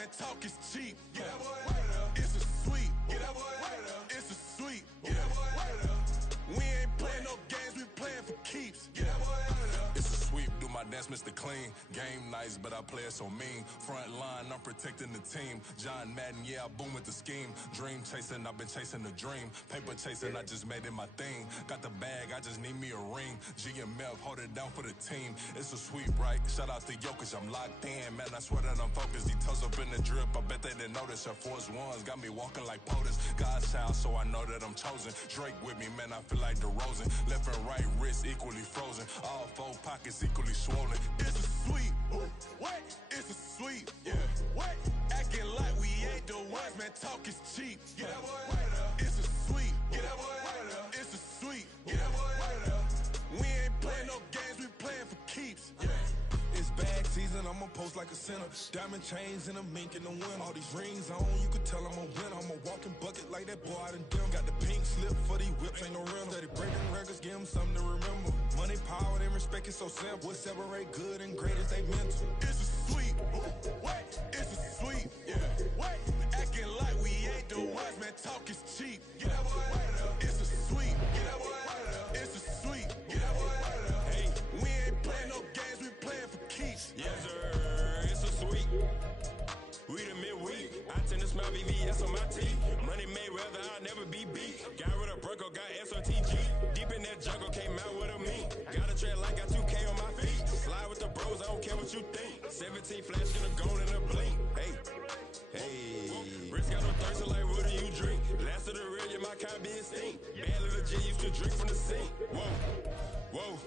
man, talk is cheap. Get that boy out of there. It's a sweep. Get that boy out of there. It's a sweep. Get that boy out of there. We ain't playing no games, we playing for keeps. Get that boy out of there. It's a sweep, do my dance, Mr. Clean. Game nice, but I play it so mean. Front line, I'm protecting the team. John Madden, yeah, I boom with the scheme. Dream chasing, I've been chasing the dream. Paper chasing, I just made it my thing. Got the bag, I just need me a ring. G and Mel, hold it down for the team. It's a sweep, right? Shout out to Jokic, I'm locked in. Man, I swear that I'm focused. He toes up in the drip, I bet they didn't notice. Air Force Ones got me walking like POTUS. God's child, so I know that I'm chosen. Drake with me, man, I feel like DeRozan. Left and right wrist equally frozen. All four pockets equally swollen. It's a sweep. What? It's a sweep. Yeah. What? Acting like we ain't the ones, man. Talk is cheap. Get that boy out of there. It's a sweep. Get that boy out of there. It's a sweep. Get that boy out of there. We ain't playing no games, we playing for keeps. Yeah. It's bag season, I'ma post like a sinner. Diamond chains and a mink in the wind. All these rings on, you could tell I'm a winner. I'm a walking bucket like that boy I done dim. Got the pink slip for these whips, ain't no rental. Steady breaking records, give them something to remember. Money, power, and respect is so simple. What separate good and great is they mental. It's a sweep. What? It's a sweep. Yeah. What? Acting like we ain't the ones, man. Talk is cheap. Get that boy out of there. It's a sweep. Get that boy out of there. It's a sweep. Get that boy out of there. Hey, we ain't playing no games, we playing for keeps. Yes, sir. It's a sweep. We the midweek. I tend to smell VVS on my teeth. Money made whether I'll never be beat. Got rid of Bronco, got SOTG. Deep in that jungle, came out with a meat. Got a tread like got 2K on my feet. Slide with the bros, I don't care what you think. 17 flash in a gold and a blink. Hey, hey. Wrist got no thirst, like what do you drink? Last of the real, yeah, my kind be instinct. Bad little G used to drink from the sink. Whoa, whoa.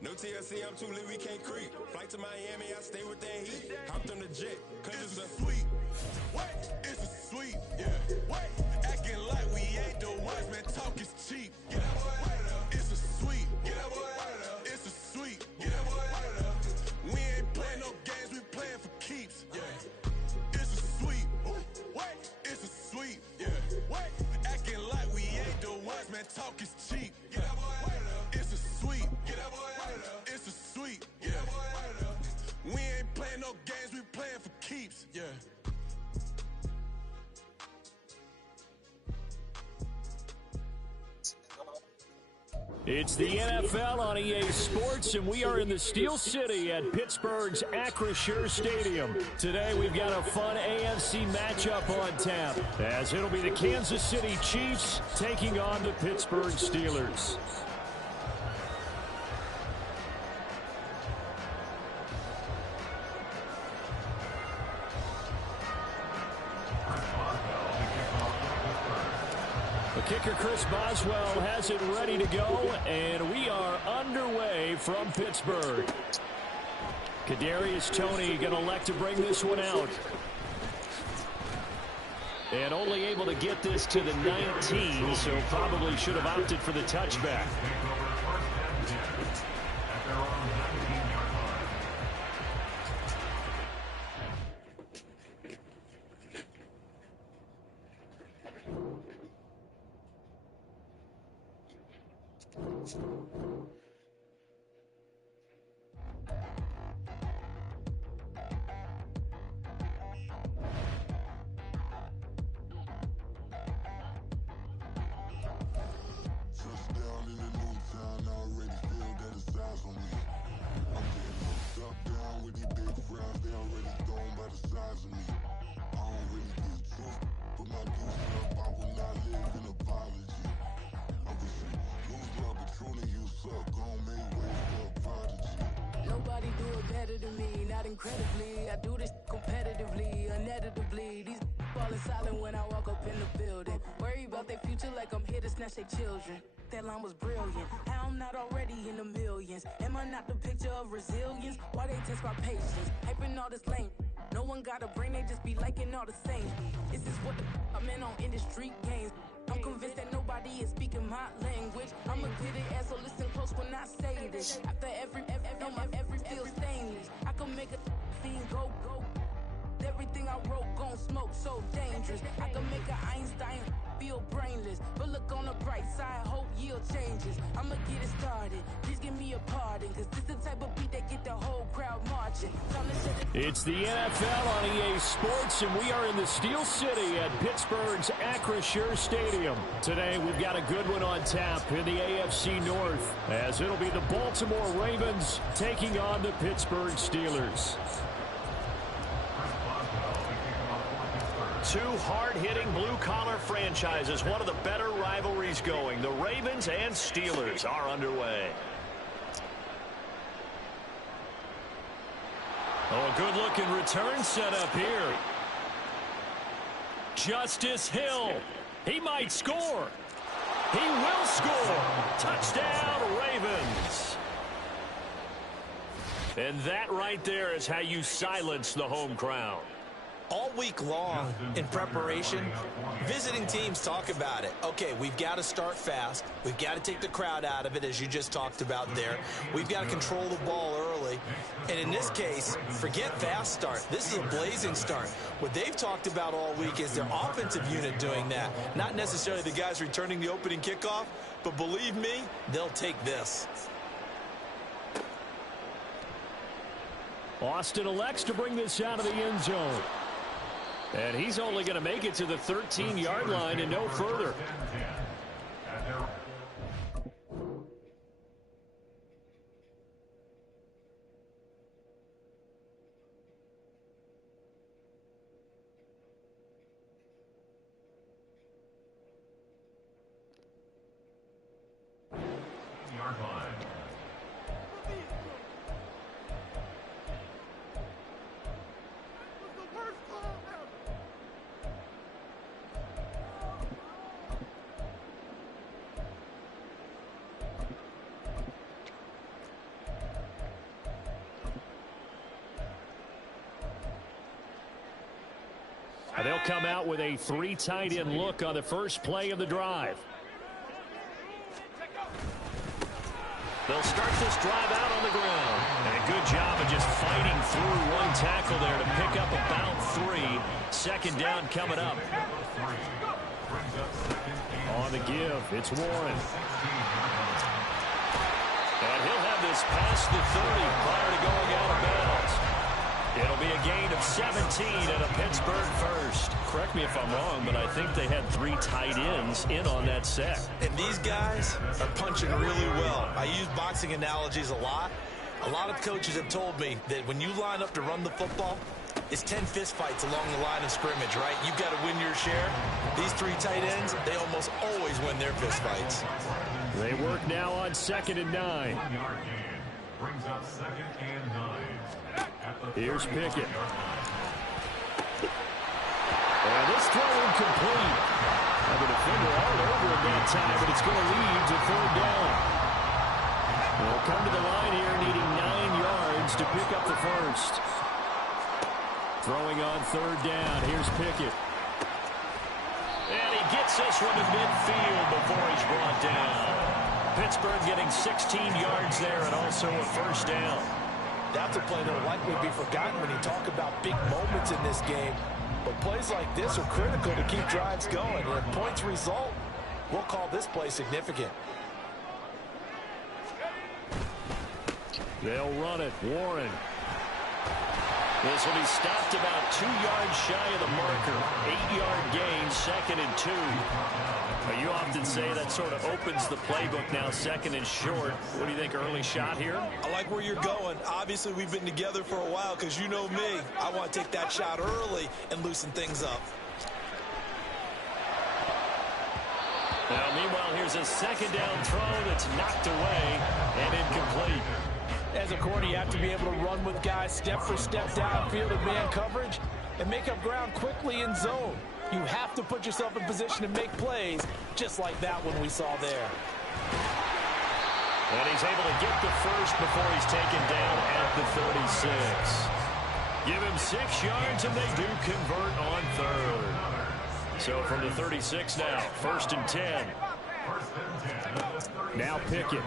No TLC, I'm too lit, we can't creep. Flight to Miami, I stay with that heat. Hopped on the jet, cause it's a sweep. What? It's a sweep. Yeah. What? Acting like we ain't the ones, man. Talk is cheap. Get that boy out of there. It's a sweep. Get that boy out of there. It's a sweep. Get that boy out of there. We ain't playing no games, we playing for keeps. Yeah. It's a sweep. What? It's a sweep. Yeah. What? Acting like we ain't the ones, man. Talk is cheap. Get that boy out of there. It's a sweep. Get that boy out of there. It's a sweep. Get that boy out of there. We ain't playing no games, we playing for keeps. Yeah. It's the NFL on EA Sports, and we are in the Steel City at Pittsburgh's Acrisure Stadium. Today, we've got a fun AFC matchup on tap, as it'll be the Kansas City Chiefs taking on the Pittsburgh Steelers. Kicker Chris Boswell has it ready to go, and we are underway from Pittsburgh. Kadarius Toney going to elect to bring this one out. And only able to get this to the 19, so probably should have opted for the touchback. Incredibly, I do this competitively, uneditably. These falling silent when I walk up in the building. Worry about their future like I'm here to snatch their children. That line was brilliant. How I'm not already in the millions. Am I not the picture of resilience? Why they test my patience? Hyping all this lame. No one got a brain, they just be liking all the same. This is what the I'm in on industry games. I'm convinced that nobody is speaking my language. I'ma get it as so listen close when I say this. After every feel stainless. I can make a scene go. Everything I wrote gon' smoke so dangerous. I can make an Einstein feel brainless. But look on the bright side, hope yield changes. I'ma get it started. Please give me a pardon, cause this the type of beat that get the whole crowd marching. Time to shut it It's the NFL on EA Sports, and we are in the Steel City at Pittsburgh's Acrisure Stadium. Today, we've got a good one on tap in the AFC North, as it'll be the Baltimore Ravens taking on the Pittsburgh Steelers. Two hard-hitting blue-collar franchises, one of the better rivalries going. The Ravens and Steelers are underway. Oh, a good-looking return set up here. Justice Hill. He might score. He will score. Touchdown, Ravens. And that right there is how you silence the home crowd. All week long in preparation, visiting teams talk about it. Okay, we've got to start fast. We've got to take the crowd out of it, as you just talked about there. We've got to control the ball early. And in this case, forget fast start. This is a blazing start. What they've talked about all week is their offensive unit doing that. Not necessarily the guys returning the opening kickoff, but believe me, they'll take this. Austin elects to bring this out of the end zone. And he's only going to make it to the 13-yard line and no further. They'll come out with a three tight end look on the first play of the drive. They'll start this drive out on the ground. And a good job of just fighting through one tackle there to pick up about 3. Second down coming up. On the give, it's Warren. And he'll have this past the 30 prior to going out of bounds. It'll be a gain of 17 and a Pittsburgh first. Correct me if I'm wrong, but I think they had 3 tight ends in on that set. And these guys are punching really well. I use boxing analogies a lot. A lot of coaches have told me that when you line up to run the football, it's 10 fistfights along the line of scrimmage, right? You've got to win your share. These 3 tight ends, they almost always win their fistfights. They work now on 2nd and 9. Brings up 2nd and 9. Here's Pickett. And this throw incomplete. And the defender all over at that time, but it's going to lead to 3rd down. They'll come to the line here needing 9 yards to pick up the first. Throwing on 3rd down. Here's Pickett. And he gets this one to midfield before he's brought down. Pittsburgh getting 16 yards there and also a first down. That's a play that will likely be forgotten when you talk about big moments in this game. But plays like this are critical to keep drives going. And if points result, we'll call this play significant. They'll run it. Warren. This will be stopped about 2 yards shy of the marker. 8-yard gain, 2nd and 2. You often say that sort of opens the playbook now, 2nd and short. What do you think, early shot here? I like where you're going. Obviously, we've been together for a while because you know me. I want to take that shot early and loosen things up. Now, meanwhile, here's a 2nd down throw that's knocked away and incomplete. As a corner, you have to be able to run with guys step for step downfield in man coverage and make up ground quickly in zone. You have to put yourself in position to make plays, just like that one we saw there. And he's able to get the first before he's taken down at the 36. Give him 6 yards, and they do convert on 3rd. So from the 36 now, 1st and 10. Now Pickett.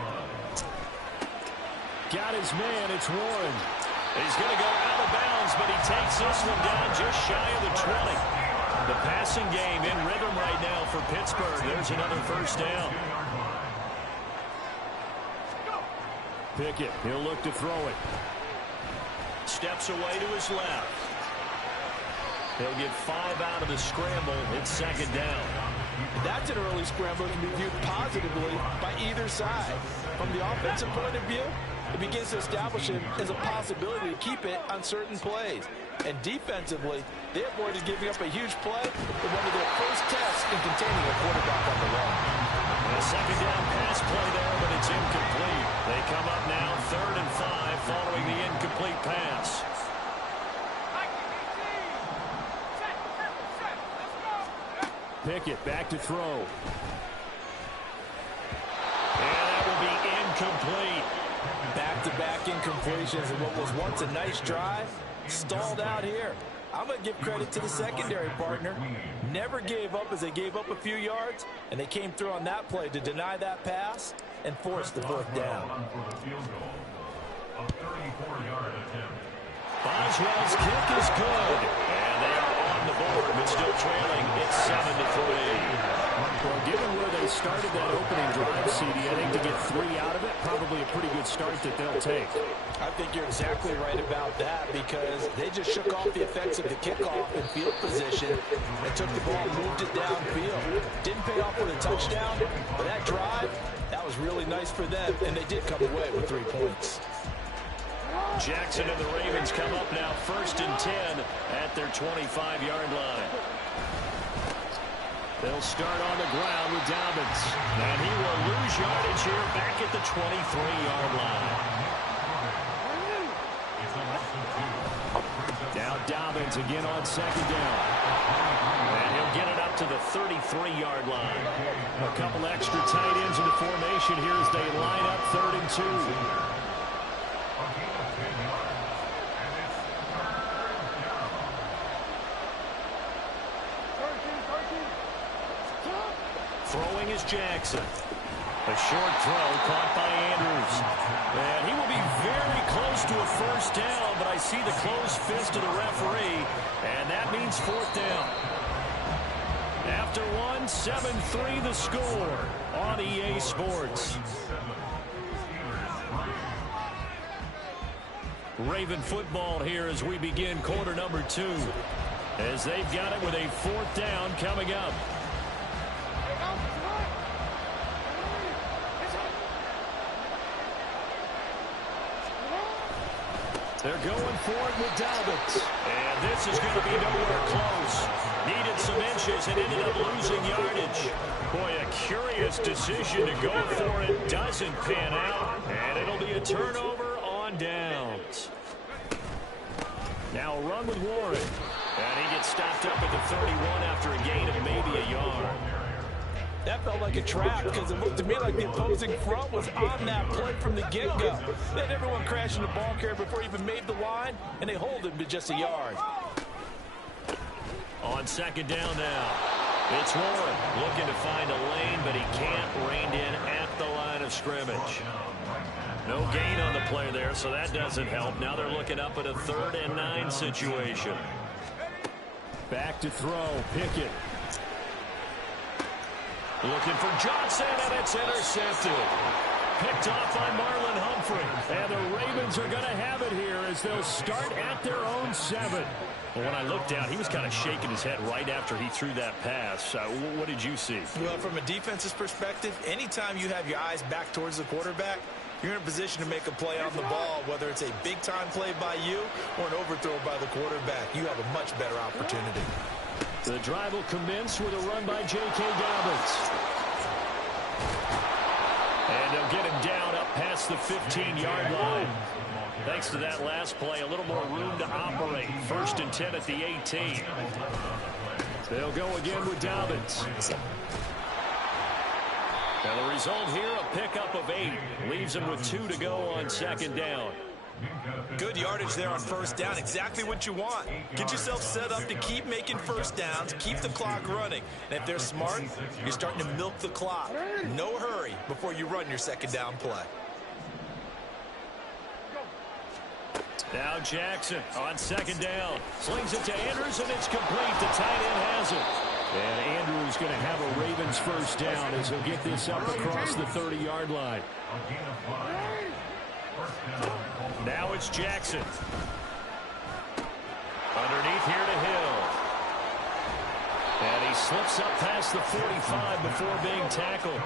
Got his man, it's Warren. He's going to go out of bounds, but he takes this one down just shy of the 20. The passing game in rhythm right now for Pittsburgh. There's another first down. Pickett, he'll look to throw it. steps away to his left. He'll get 5 out of the scramble. It's second down. That's an early scramble that can be viewed positively by either side. From the offensive point of view, it begins to establish him as a possibility to keep it on certain plays. And defensively, they avoided giving up a huge play in one of their first tests in containing a quarterback on the run. A second down pass play there, but it's incomplete. They come up now 3rd and 5 following the incomplete pass. Pickett back to throw. And that will be incomplete. Back-to-back incompletions and what was once a nice drive stalled out here. I'm going to give credit to the secondary partner. Never gave up as they gave up a few yards, and they came through on that play to deny that pass and force the 4th down. Boswell's kick is good, and they are on the board, but still trailing. It's 7-3. Well, given where they started that opening drive, CD, I think to get 3 out of it, probably a pretty good start that they'll take. I think you're exactly right about that because they just shook off the effects of the kickoff and field position and took the ball and moved it downfield. Didn't pay off with a touchdown, but that drive, that was really nice for them, and they did come away with 3 points. Jackson and the Ravens come up now 1st and 10 at their 25-yard line. They'll start on the ground with Dobbins. And he will lose yardage here back at the 23-yard line. Now Dobbins again on 2nd down. And he'll get it up to the 33-yard line. A couple extra tight ends into formation here as they line up 3rd and 2. Throwing is Jackson. A short throw caught by Andrews. And he will be very close to a 1st down, but I see the closed fist of the referee, and that means 4th down. After 1, 7-3 the score on EA Sports. Raven football here as we begin quarter number 2. As they've got it with a 4th down coming up. They're going for it with Dobbins. And this is going to be nowhere close. Needed some inches and ended up losing yardage. Boy, a curious decision to go for it. Doesn't pan out. And it'll be a turnover on downs. Now a run with Warren. And he gets stopped up at the 31 after a gain of maybe a yard. That felt like a trap because it looked to me like the opposing front was on that play from the get-go. They had everyone crashing the ball carrier before he even made the line, and they hold him to just a yard. On 2nd down now, it's Warren looking to find a lane, but he can't rein in at the line of scrimmage. No gain on the play there, so that doesn't help. Now they're looking up at a 3rd and 9 situation. Back to throw, Pickett. Looking for Johnson, and it's intercepted. Picked off by Marlon Humphrey. And the Ravens are going to have it here as they'll start at their own 7. Well, when I looked down, he was kind of shaking his head right after he threw that pass. What did you see? Well, from a defense's perspective, anytime you have your eyes back towards the quarterback, you're in a position to make a play on the ball, whether it's a big-time play by you or an overthrow by the quarterback. You have a much better opportunity. The drive will commence with a run by J.K. Dobbins. And they'll get him down up past the 15-yard line. Thanks to that last play, a little more room to operate. 1st and 10 at the 18. They'll go again with Dobbins. Now the result here, a pickup of 8. Leaves him with 2 to go on 2nd down. Good yardage there on 1st down. Exactly what you want. Get yourself set up to keep making 1st downs, keep the clock running. And if they're smart, you're starting to milk the clock. No hurry before you run your 2nd down play. Now Jackson on 2nd down. Slings it to Andrews, and it's complete. The tight end has it. And Andrews going to have a Ravens 1st down as he'll get this up across the 30-yard line. Now it's Jackson. Slips up past the 45 before being tackled.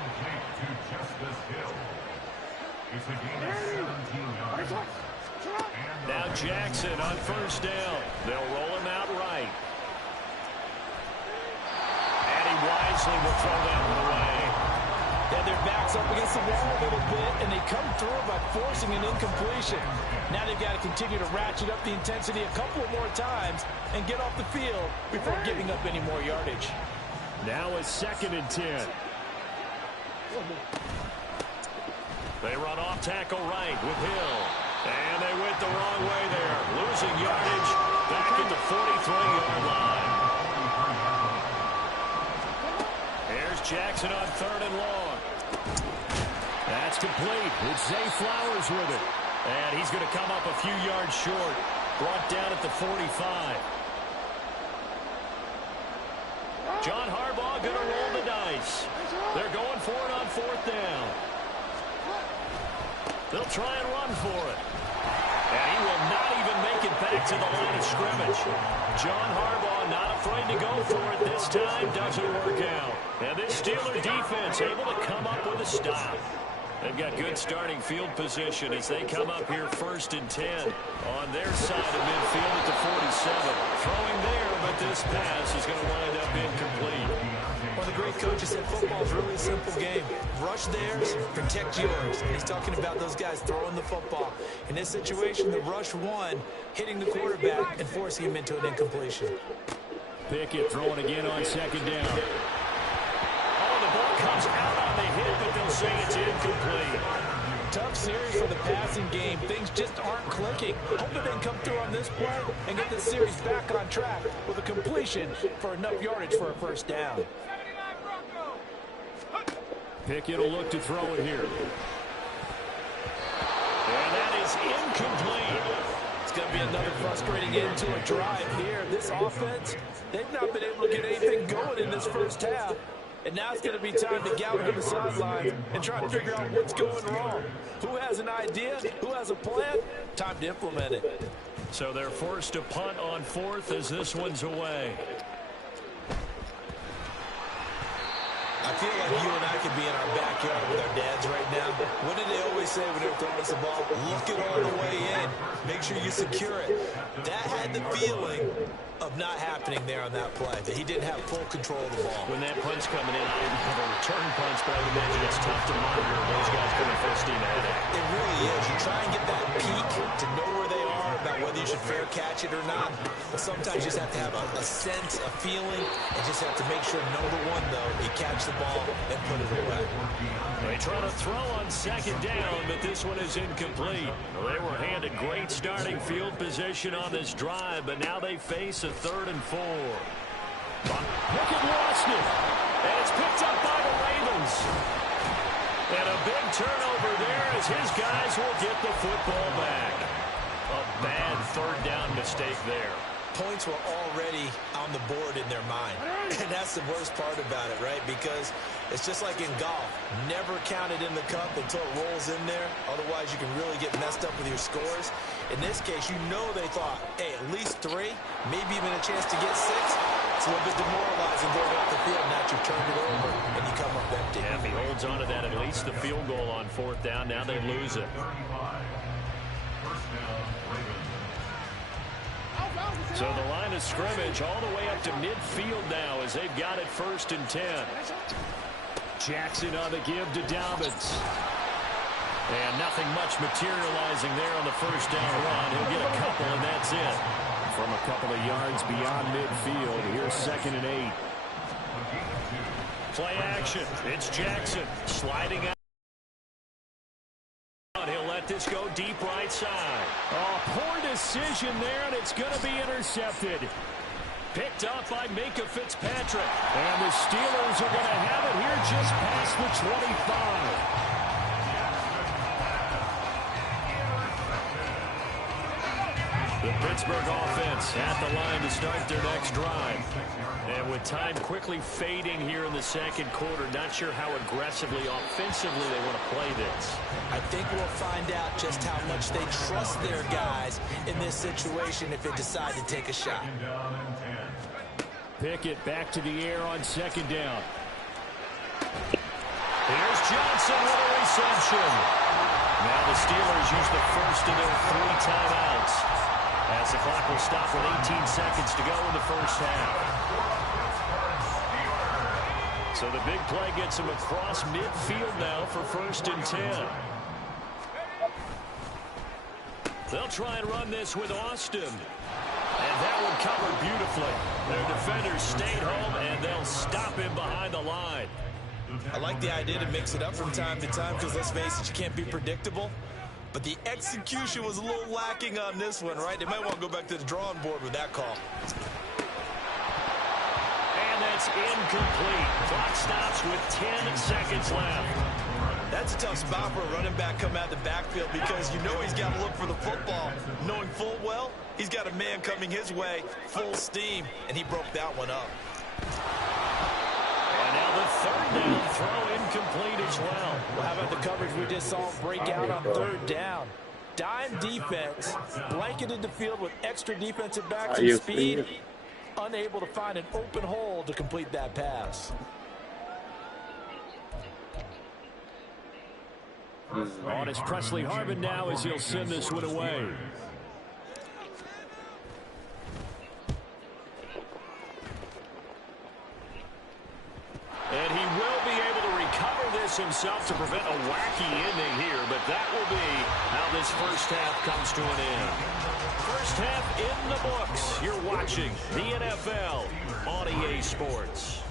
Now Jackson on first down. They'll roll him out right. And he wisely will throw that one away. Yeah, their backs up against the wall a little bit, and they come through by forcing an incompletion. Now they've got to continue to ratchet up the intensity a couple of more times and get off the field before giving up any more yardage. Now it's 2nd and 10. They run off tackle right with Hill. And they went the wrong way there. Losing yardage back at the 43-yard line. Here's Jackson on 3rd and long. That's complete. It's Zay Flowers with it. And he's going to come up a few yards short. Brought down at the 45. John Harbaugh going to roll the dice. They're going for it on 4th down. They'll try and run for it. And he will not even make it back to the line of scrimmage. John Harbaugh not afraid to go for it this time. Doesn't work out. And this Steeler defense able to come up with a stop. They've got good starting field position as they come up here 1st and 10 on their side of midfield at the 47. Throwing there, but this pass is going to wind up incomplete. One of the great coaches said football is really a simple game. Rush theirs, protect yours. And he's talking about those guys throwing the football. In this situation, the rush one, hitting the quarterback and forcing him into an incompletion. Pickett throwing again on 2nd down. Oh, the ball comes out on the hit, but they'll say it's incomplete. Tough series for the passing game. Things just aren't clicking. Hoping they can come through on this play and get the series back on track with a completion for enough yardage for a 1st down. Pickett will look to throw it here. And that is incomplete. It's going to be another frustrating end to a drive here. This offense, they've not been able to get anything going in this 1st half. And now it's going to be time to gallop to the sidelines and try to figure out what's going wrong. Who has an idea? Who has a plan? Time to implement it. So they're forced to punt on 4th as this one's away. I feel like you and I could be in our backyard with our dads right now. What did they always say when they were throwing us the ball? Look it all the way in. Make sure you secure it. That had the feeling of not happening there on that play, that he didn't have full control of the ball. When that punt's coming in, I didn't have a return punch, but I would imagine it's tough to monitor those guys coming full steam ahead. It really is. You try and get that peek to know where they are, about whether you should fair catch it or not. But sometimes you just have to have a sense, a feeling, and just have to make sure, number one, though, you catch the ball and put it away. They try to throw on 2nd down, but this one is incomplete. Well, they were handed great starting field position on this drive, but now they face a 3rd and 4. Pickett lost it, and it's picked up by the Ravens. And a big turnover there as his guys will get the football back. A bad 3rd down mistake there. Points were already on the board in their mind. And that's the worst part about it, right? Because it's just like in golf. Never count it in the cup until it rolls in there. Otherwise, you can really get messed up with your scores. In this case, you know they thought, hey, at least 3, maybe even a chance to get 6. It's a little bit demoralizing going off the field. Now you turned it over, and you come up empty. Yeah, if he holds on to that, at least the field goal on 4th down. Now they lose it. So the line of scrimmage all the way up to midfield now as they've got it 1st and 10. Jackson on the give to Dobbins. And nothing much materializing there on the 1st down run. He'll get a couple, and that's it. From a couple of yards beyond midfield, here's 2nd and 8. Play action. It's Jackson sliding out. He'll let this go deep right side. Oh, poor decision there, and it's going to be intercepted. Picked up by Minka Fitzpatrick. And the Steelers are going to have it here just past the 25. The Pittsburgh offense at the line to start their next drive. And with time quickly fading here in the 2nd quarter, not sure how aggressively, offensively they want to play this. I think we'll find out just how much they trust their guys in this situation if they decide to take a shot. Pickett back to the air on second down. Here's Johnson with a reception. Now the Steelers use the first of their 3 timeouts as the clock will stop with 18 seconds to go in the first half. So the big play gets them across midfield now for 1st and 10. They'll try and run this with Austin. And that one covered beautifully. Their defenders stayed home, and they'll stop him behind the line. I like the idea to mix it up from time to time because, let's face it, you can't be predictable. But the execution was a little lacking on this one, right? They might want to go back to the drawing board with that call. And that's incomplete. Clock stops with 10 seconds left. That's a tough spot for a running back coming out of the backfield because you know he's got to look for the football, knowing full well he's got a man coming his way, full steam, and he broke that one up. And now the 3rd down throw incomplete as well. Well, how about the coverage we just saw break out on 3rd down? Dime defense, blanketed the field with extra defensive backs and speed, unable to find an open hole to complete that pass. On is Presley Harvin now as he'll send this one away. And he will be able to recover this himself to prevent a wacky ending here, but that will be how this first half comes to an end. First half in the books. You're watching the NFL on EA Sports.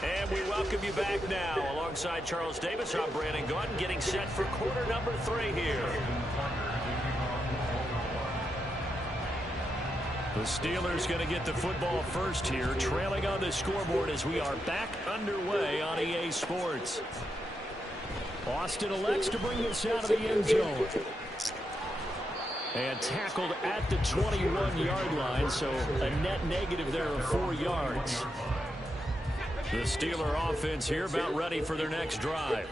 And we welcome you back now. Alongside Charles Davis, I'm Brandon Gunn, getting set for quarter number 3 here. The Steelers going to get the football first here, trailing on the scoreboard as we are back underway on EA Sports. Austin elects to bring this out of the end zone. And tackled at the 21-yard line, so a net negative there of 4 yards. The Steeler offense here about ready for their next drive.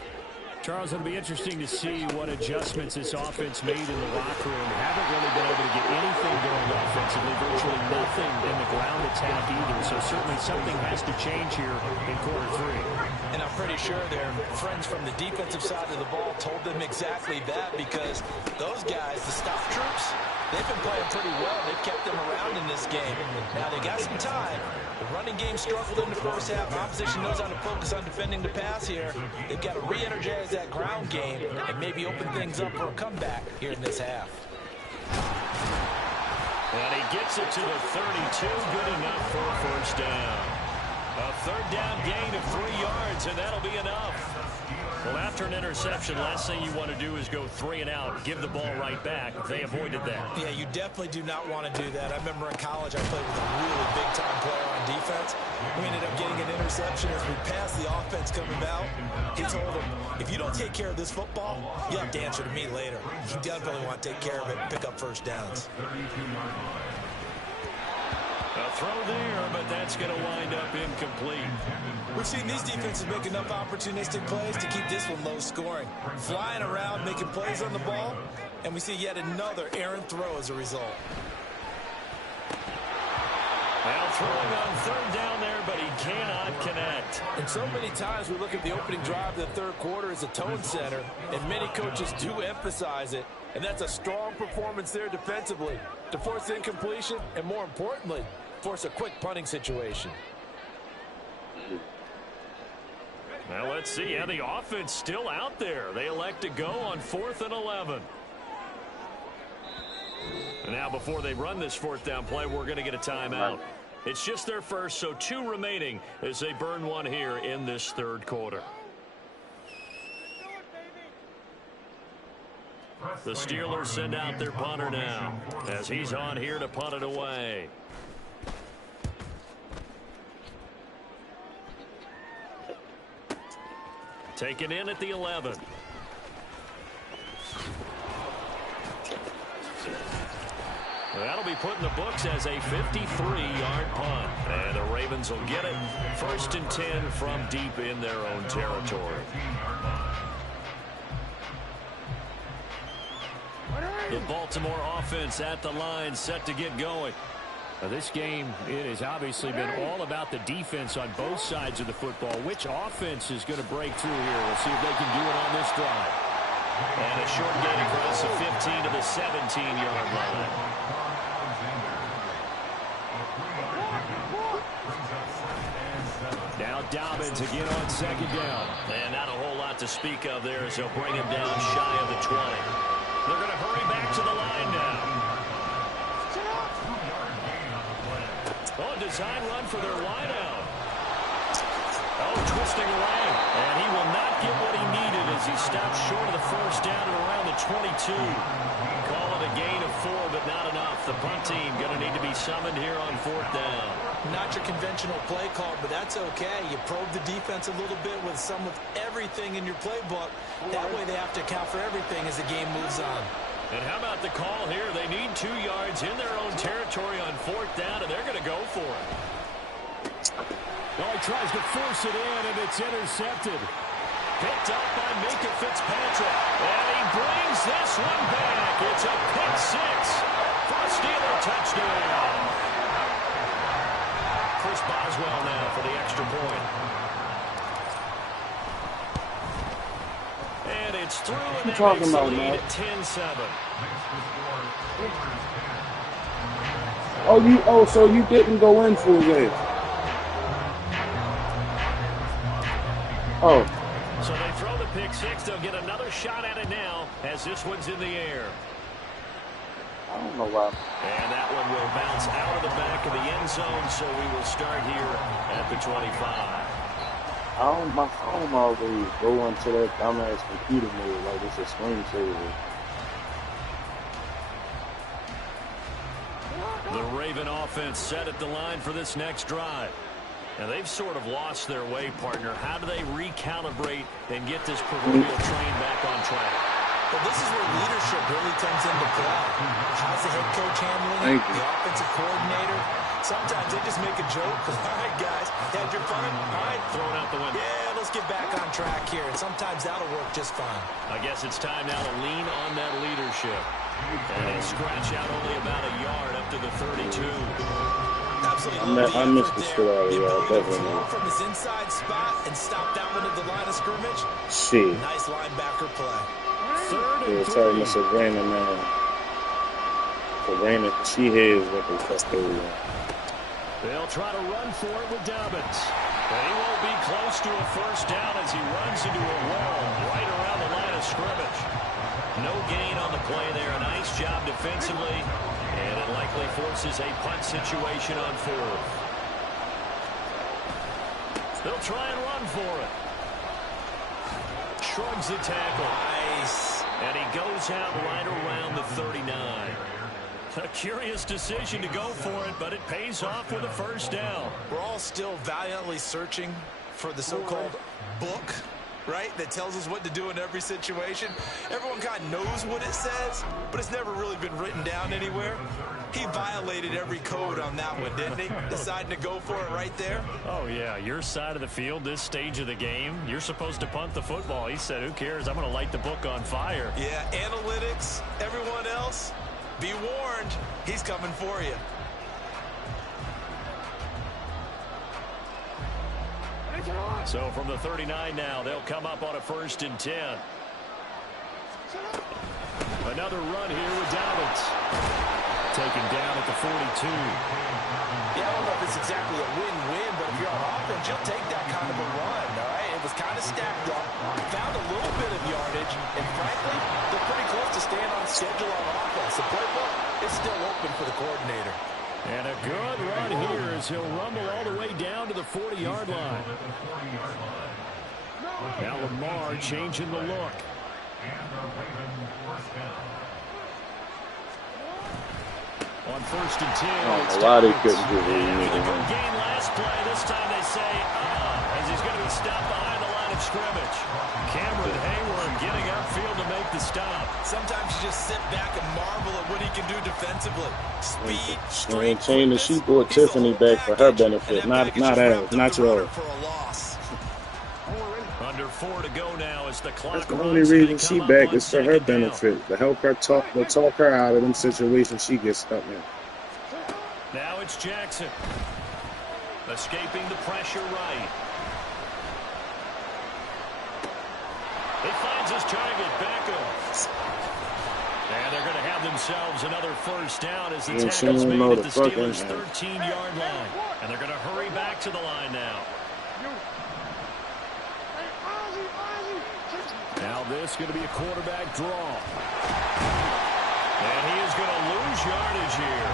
Charles, it'll be interesting to see what adjustments this offense made in the locker room. Haven't really been able to get anything going offensively, virtually nothing in the ground attack either. So certainly something has to change here in quarter 3. And I'm pretty sure their friends from the defensive side of the ball told them exactly that because those guys, the stop troops, they've been playing pretty well. They've kept them around in this game. Now they got some time. The running game struggled in the first half. Opposition knows how to focus on defending the pass here. They've got to re-energize that ground game and maybe open things up for a comeback here in this half. And he gets it to the 32. Good enough for a first down. A 3rd down gain of 3 yards, and that'll be enough. Well, after an interception, last thing you want to do is go 3 and out, give the ball right back. They avoided that. Yeah, you definitely do not want to do that. I remember in college I played with a really big-time player on defense. We ended up getting an interception as we passed the offense coming out. He told him, if you don't take care of this football, you have to answer to me later. You definitely want to take care of it and pick up first downs. A throw there, but that's going to wind up incomplete. We've seen these defenses make enough opportunistic plays to keep this one low scoring. Flying around, making plays on the ball, and we see yet another errant throw as a result. Now throwing on 3rd down there, but he cannot connect. And so many times we look at the opening drive of the 3rd quarter as a tone setter, and many coaches do emphasize it, and that's a strong performance there defensively to force incompletion and, more importantly, force a quick punting situation. Well, let's see. Yeah, the offense still out there. They elect to go on 4th and 11. And now before they run this 4th down play, we're going to get a timeout. It's just their first, so 2 remaining as they burn one here in this 3rd quarter. The Steelers send out their punter now as he's on here to punt it away. Taken in at the 11. That'll be put in the books as a 53-yard punt. And the Ravens will get it. 1st and 10 from deep in their own territory. The Baltimore offense at the line, set to get going. Now this game, it has obviously been all about the defense on both sides of the football. Which offense is going to break through here? We'll see if they can do it on this drive. And a short gain across the 15 to the 17-yard line. Now Dobbins again on 2nd down. And not a whole lot to speak of there as they'll bring him down shy of the 20. They're going to hurry back to the line now. Oh, design run for their wideout. Oh, twisting away. And he will not get what he needed as he stops short of the 1st down at around the 22. Call it a gain of 4, but not enough. The punt team going to need to be summoned here on 4th down. Not your conventional play call, but that's okay. You probe the defense a little bit with everything in your playbook. That way they have to account for everything as the game moves on. And how about the call here? They need 2 yards in their own territory on 4th down, and they're going to go for it. Well, he tries to force it in, and it's intercepted. Picked up by Minka Fitzpatrick. And he brings this one back. It's a pick 6 for a Steeler touchdown. Chris Boswell now for the extra point. And it's through, and that makes the lead at 10-7. So you didn't go in full game. Oh. So they throw the pick 6. They'll get another shot at it now as this one's in the air. I don't know why. And that one will bounce out of the back of the end zone, so we will start here at the 25. My phone always go into that dumbass computer mode like it's a screensaver. The Raven offense set at the line for this next drive. And they've sort of lost their way, partner. How do they recalibrate and get this proverbial train back on track? Well, this is where leadership really comes into play. How's the head coach handling it? The offensive coordinator? Sometimes they just make a joke. All right, guys, had your fun? All right, throw it out the window. Yeah, let's get back on track here. And sometimes that'll work just fine. I guess it's time now to lean on that leadership. And they scratch out only about a yard up to the 32. Absolutely. I missed the shit out of y'all, definitely. From his inside spot and stop that one at the line of scrimmage. Shit. Nice linebacker play. 3rd and 3. Tell me Sabrina, man. Sabrina, she hears what they custodian. They'll try to run for it with Dobbins. But he won't be close to a 1st down as he runs into a wall right around the line of scrimmage. No gain on the play there. A nice job defensively. And it likely forces a punt situation on 4th. They'll try and run for it. Shrugs the tackle. Nice. And he goes out right around the 39. A curious decision to go for it, but it pays off with a 1st down. We're all still valiantly searching for the so-called book, right, that tells us what to do in every situation. Everyone kind of knows what it says, but it's never really been written down anywhere. He violated every code on that one, didn't he? Deciding to go for it right there. Oh, yeah, your side of the field, this stage of the game, you're supposed to punt the football. He said, who cares? I'm going to light the book on fire. Yeah, analytics, everyone else, be warned, he's coming for you. So from the 39 now, they'll come up on a 1st and 10. Another run here with Dobbins. Taken down at the 42. Yeah, I don't know if it's exactly a win-win, but if you're on offense, you'll take that kind of a run, all right? It was kind of stacked up, found a little bit of yardage, and frankly, they're pretty close to staying on schedule on offense. The playbook is still open for the coordinator. And a good run here as he'll rumble all the way down to the 40-yard line. Now Lamar changing the look. On 1st and 10. A lot of couldn't do it. Good gain last play. This time they say, as he's going to be stopped behind the line of scrimmage. Cameron Hayward getting upfield to make the stop. Sometimes you just sit back and marvel at what he can do defensively. Speed, And strength, chain the sheep brought Tiffany back for her benefit, not ours, not yours. Under 4 to go now as the clock That's the runs, only and they reason come she up back on is for her second down. benefit, to help her talk her out of them situations she gets stuck in. Now it's Jackson. Escaping the pressure right. He finds his target, Beckham. And they're going to have themselves another first down as the tackle's made at the Steelers' 13-yard line. And they're going to hurry back to the line now. Now this is going to be a quarterback draw. And he is going to lose yardage here.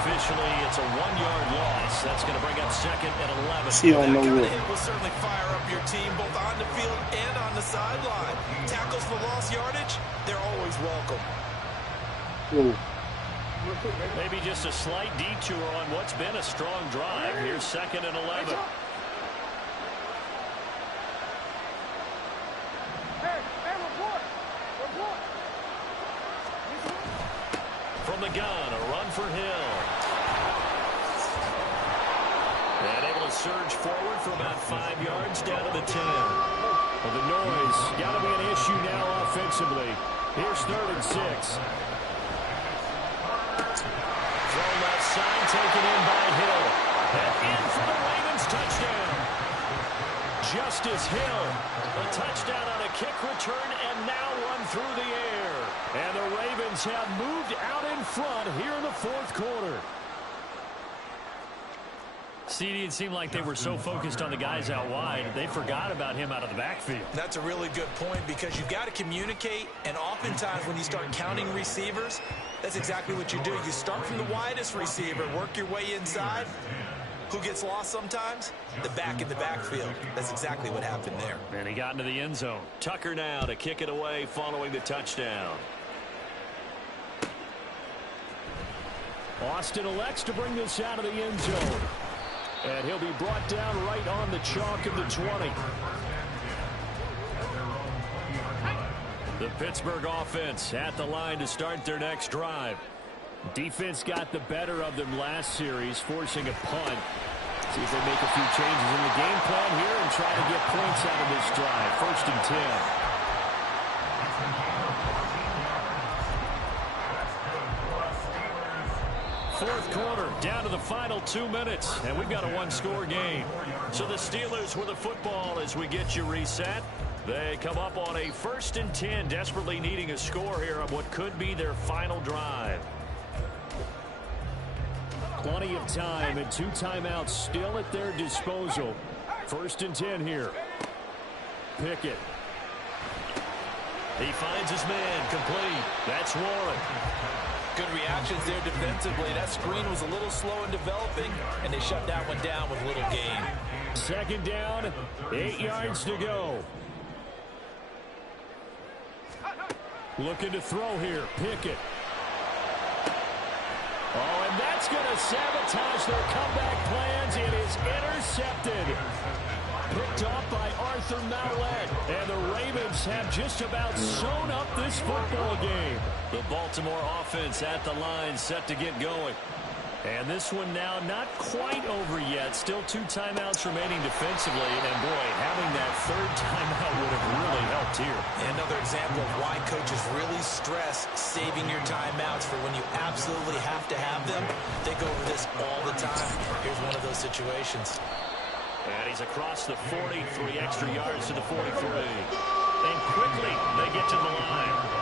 Officially, it's a 1-yard loss. That's going to bring up second and 11. She don't know what. Hit will certainly fire up your team both on the field and on the sideline. Tackles for lost yardage, they're always welcome. Ooh. Maybe just a slight detour on what's been a strong drive. Here's second and 11. From the gun, a run for Hill. And able to surge forward for about 5 yards down to the 10. Well, the noise got to be an issue now offensively. Here's 3rd and 6. Throw left side, taken in by Hill. And in for the Ravens touchdown. Justice Hill. A touchdown on a kick return and now run through the air. And the Ravens have moved out in front here in the 4th quarter. CD, it seemed like they were so focused on the guys out wide, they forgot about him out of the backfield. That's a really good point because you've got to communicate, and oftentimes when you start counting receivers, that's exactly what you do. You start from the widest receiver, work your way inside. Who gets lost sometimes? The back in the backfield. That's exactly what happened there. And he got into the end zone. Tucker now to kick it away following the touchdown. Austin elects to bring this out of the end zone. And he'll be brought down right on the chalk of the 20. The Pittsburgh offense at the line to start their next drive. Defense got the better of them last series, forcing a punt. See if they make a few changes in the game plan here and try to get points out of this drive. 1st and 10. Fourth quarter, down to the final 2 minutes, and we've got a 1-score game. So the Steelers with the football as we get you reset. They come up on a 1st and 10, desperately needing a score here on what could be their final drive. Plenty of time and 2 timeouts still at their disposal. 1st and 10 here. Pickett. He finds his man complete. That's Warren. Good reactions there defensively. That screen was a little slow in developing, and they shut that one down with little gain. 2nd down, 8 yards to go. Looking to throw here, Pickett. Oh, and that's going to sabotage their comeback plans. It is intercepted. Picked off by Arthur Mallett. And the Ravens have just about sewn up this football game. The Baltimore offense at the line set to get going. And this one now not quite over yet. Still 2 timeouts remaining defensively. And boy, having that 3rd timeout would have really helped here. Another example of why coaches really stress saving your timeouts for when you absolutely have to have them. They go over this all the time. Here's one of those situations. And he's across the 40, 3 extra yards to the 43. And quickly they get to the line.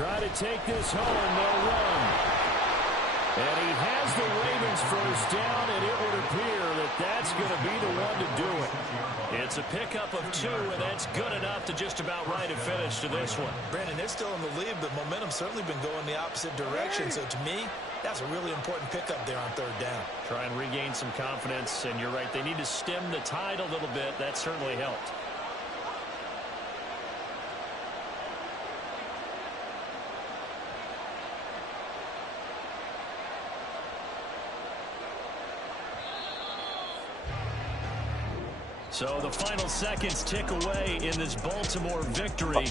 Try to take this home, they'll run. And he has the Ravens first down, and it would appear that that's going to be the one to do it. It's a pickup of 2, and that's good enough to just about write a finish to this one. Brandon, they're still in the lead, but momentum's certainly been going the opposite direction. So to me, that's a really important pickup there on 3rd down. Try and regain some confidence, and you're right, they need to stem the tide a little bit. That certainly helped. So the final seconds tick away in this Baltimore victory.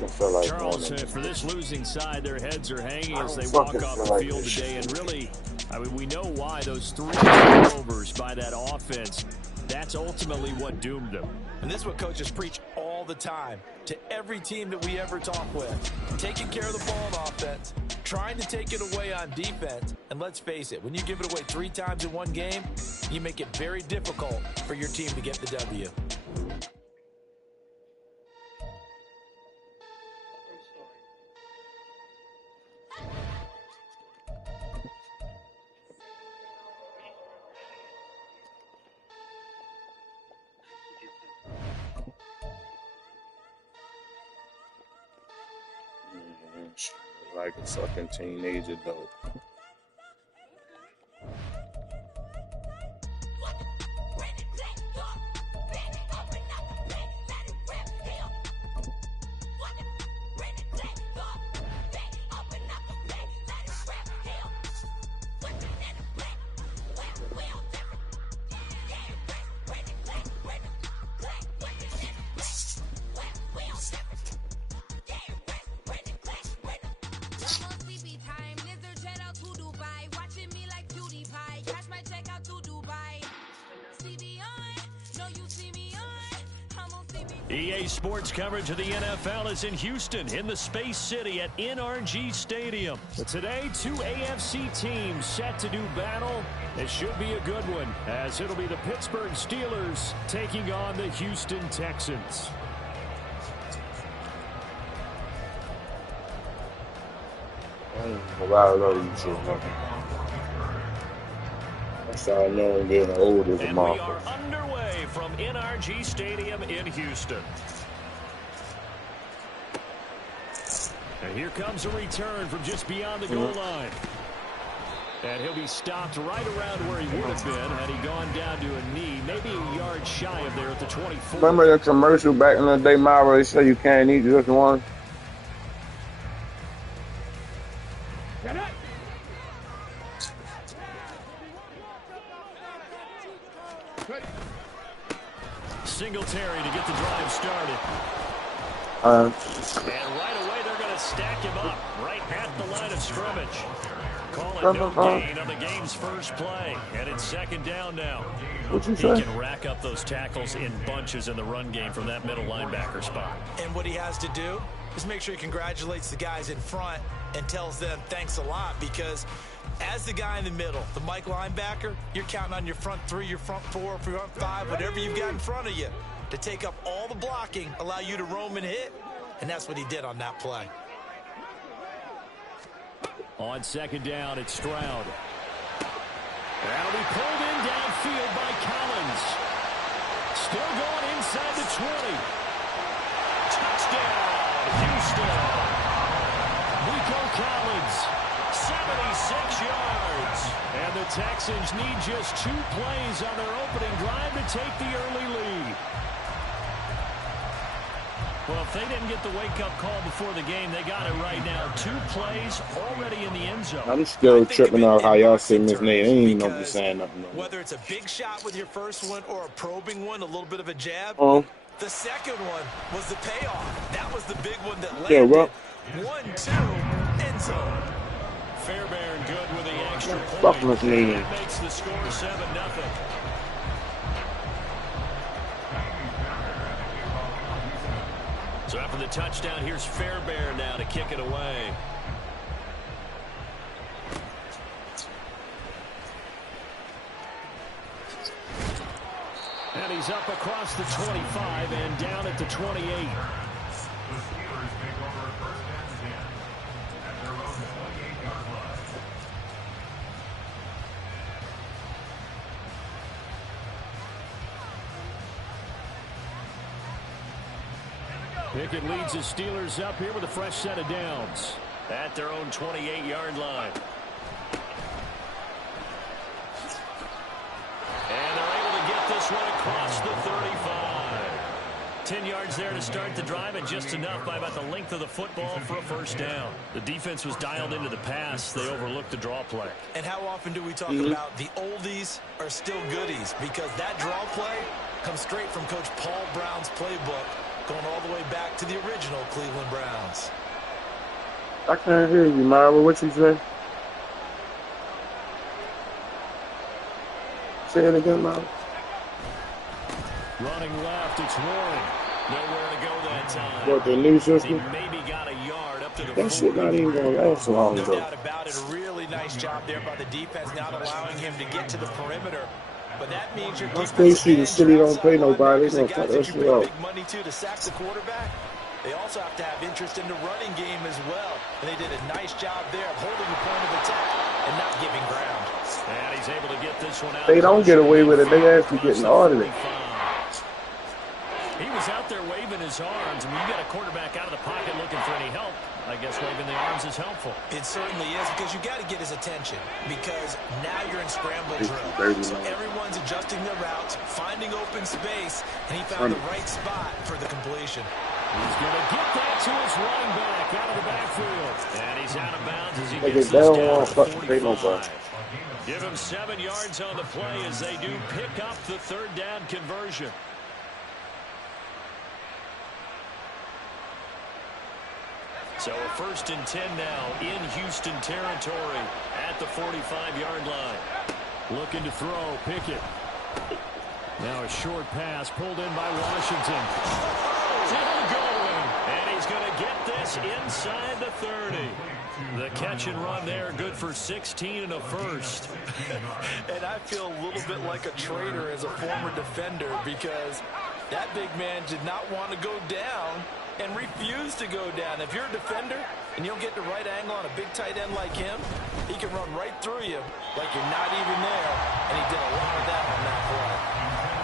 Charles, for this losing side, their heads are hanging as they walk off the field today. And really, I mean, we know why those 3 turnovers by that offense, that's ultimately what doomed them. And this is what coaches preach all the time to every team that we ever talk with. Taking care of the ball on offense, trying to take it away on defense. And let's face it, when you give it away 3 times in one game, you make it very difficult for your team to get the W. Like a fucking teenage adult. EA Sports coverage of the NFL is in Houston, in the Space City at NRG Stadium. Today, 2 AFC teams set to do battle. It should be a good one, as it'll be the Pittsburgh Steelers taking on the Houston Texans. That's how I know I'm getting older than And we are underway from NRG Stadium in Houston. And here comes a return from just beyond the goal line. And he'll be stopped right around where he would have been had he gone down to a knee, maybe a yard shy of there at the 24. Remember the commercial back in the day, Myra, they say you can't eat just one? Singletary to get the drive started. And right away, they're going to stack him up right at the line of scrimmage. Call it no gain on the game's first play. And it's second down now. He can rack up those tackles in bunches in the run game from that middle linebacker spot. And what he has to do is make sure he congratulates the guys in front and tells them thanks a lot, because as the guy in the middle, the Mike linebacker, you're counting on your front 3, your front 4, front 5, whatever you've got in front of you to take up all the blocking, allow you to roam and hit, and that's what he did on that play. On second down, it's Stroud. That'll be pulled in downfield by Collins. Still going inside the 20. Touchdown, Houston. Nico Collins, 76 yards. And the Texans need just 2 plays on their opening drive to take the early lead. Well, if they didn't get the wake-up call before the game, they got it right now. 2 plays already in the end zone. I'm still tripping out how y'all say his name. I ain't even know if you're saying nothing. Whether it's a big shot with your first one or a probing one, a little bit of a jab, the second one was the payoff. That was the big one that landed. 1-2, end zone. Fairbairn good with the extra point. That makes the score 7-0. So after the touchdown, here's Fairbairn now to kick it away. And he's up across the 25 and down at the 28. Pickett leads the Steelers up here with a fresh set of downs at their own 28-yard line. And they're able to get this one across the 35. 10 yards there to start the drive, and just enough by about the length of the football for a first down. The defense was dialed into the pass. They overlooked the draw play. And how often do we talk about the oldies are still goodies? Because that draw play comes straight from Coach Paul Brown's playbook, going all the way back to the original Cleveland Browns. I can't hear you, Myra. What you say? Say it again, Myra. Running left, it's Warren. Nowhere to go that time. What, the new system? He maybe got a yard up to the That shit not even going to last long, No though. doubt about it. A really nice job there by the defense, not allowing him to get to the perimeter. But that means your Once defense they see the city don't pay nobody, they're going to cut guys that that you shit put off. big money to sack the quarterback. They also have to have interest in the running game as well. And they did a nice job there of holding the point of attack and not giving ground. And he's able to get this one out. They don't get away with it. They actually getting audited. He was out there waving his arms. I mean, you got a quarterback out of the pocket looking for any help. I guess waving the arms is helpful. It certainly is, because you got to get his attention, because now you're in scramble drill. So everyone's adjusting their routes, finding open space, and he found the right spot for the completion. He's going to get that to his running back out of the backfield. And he's out of bounds as he They gets this don't down want to to fucking pay nobody. 45. Give him 7 yards on the play as they do pick up the third down conversion. So a 1st and 10 now in Houston territory at the 45-yard line. Looking to throw, Pickett. Now a short pass pulled in by Washington. Still going, and he's going to get this inside the 30. The catch and run there, good for 16 and a first. And I feel a little bit like a traitor as a former defender, because that big man did not want to go down and refused to go down. If you're a defender and you don't get the right angle on a big tight end like him, he can run right through you like you're not even there, and he did a lot of that on that play.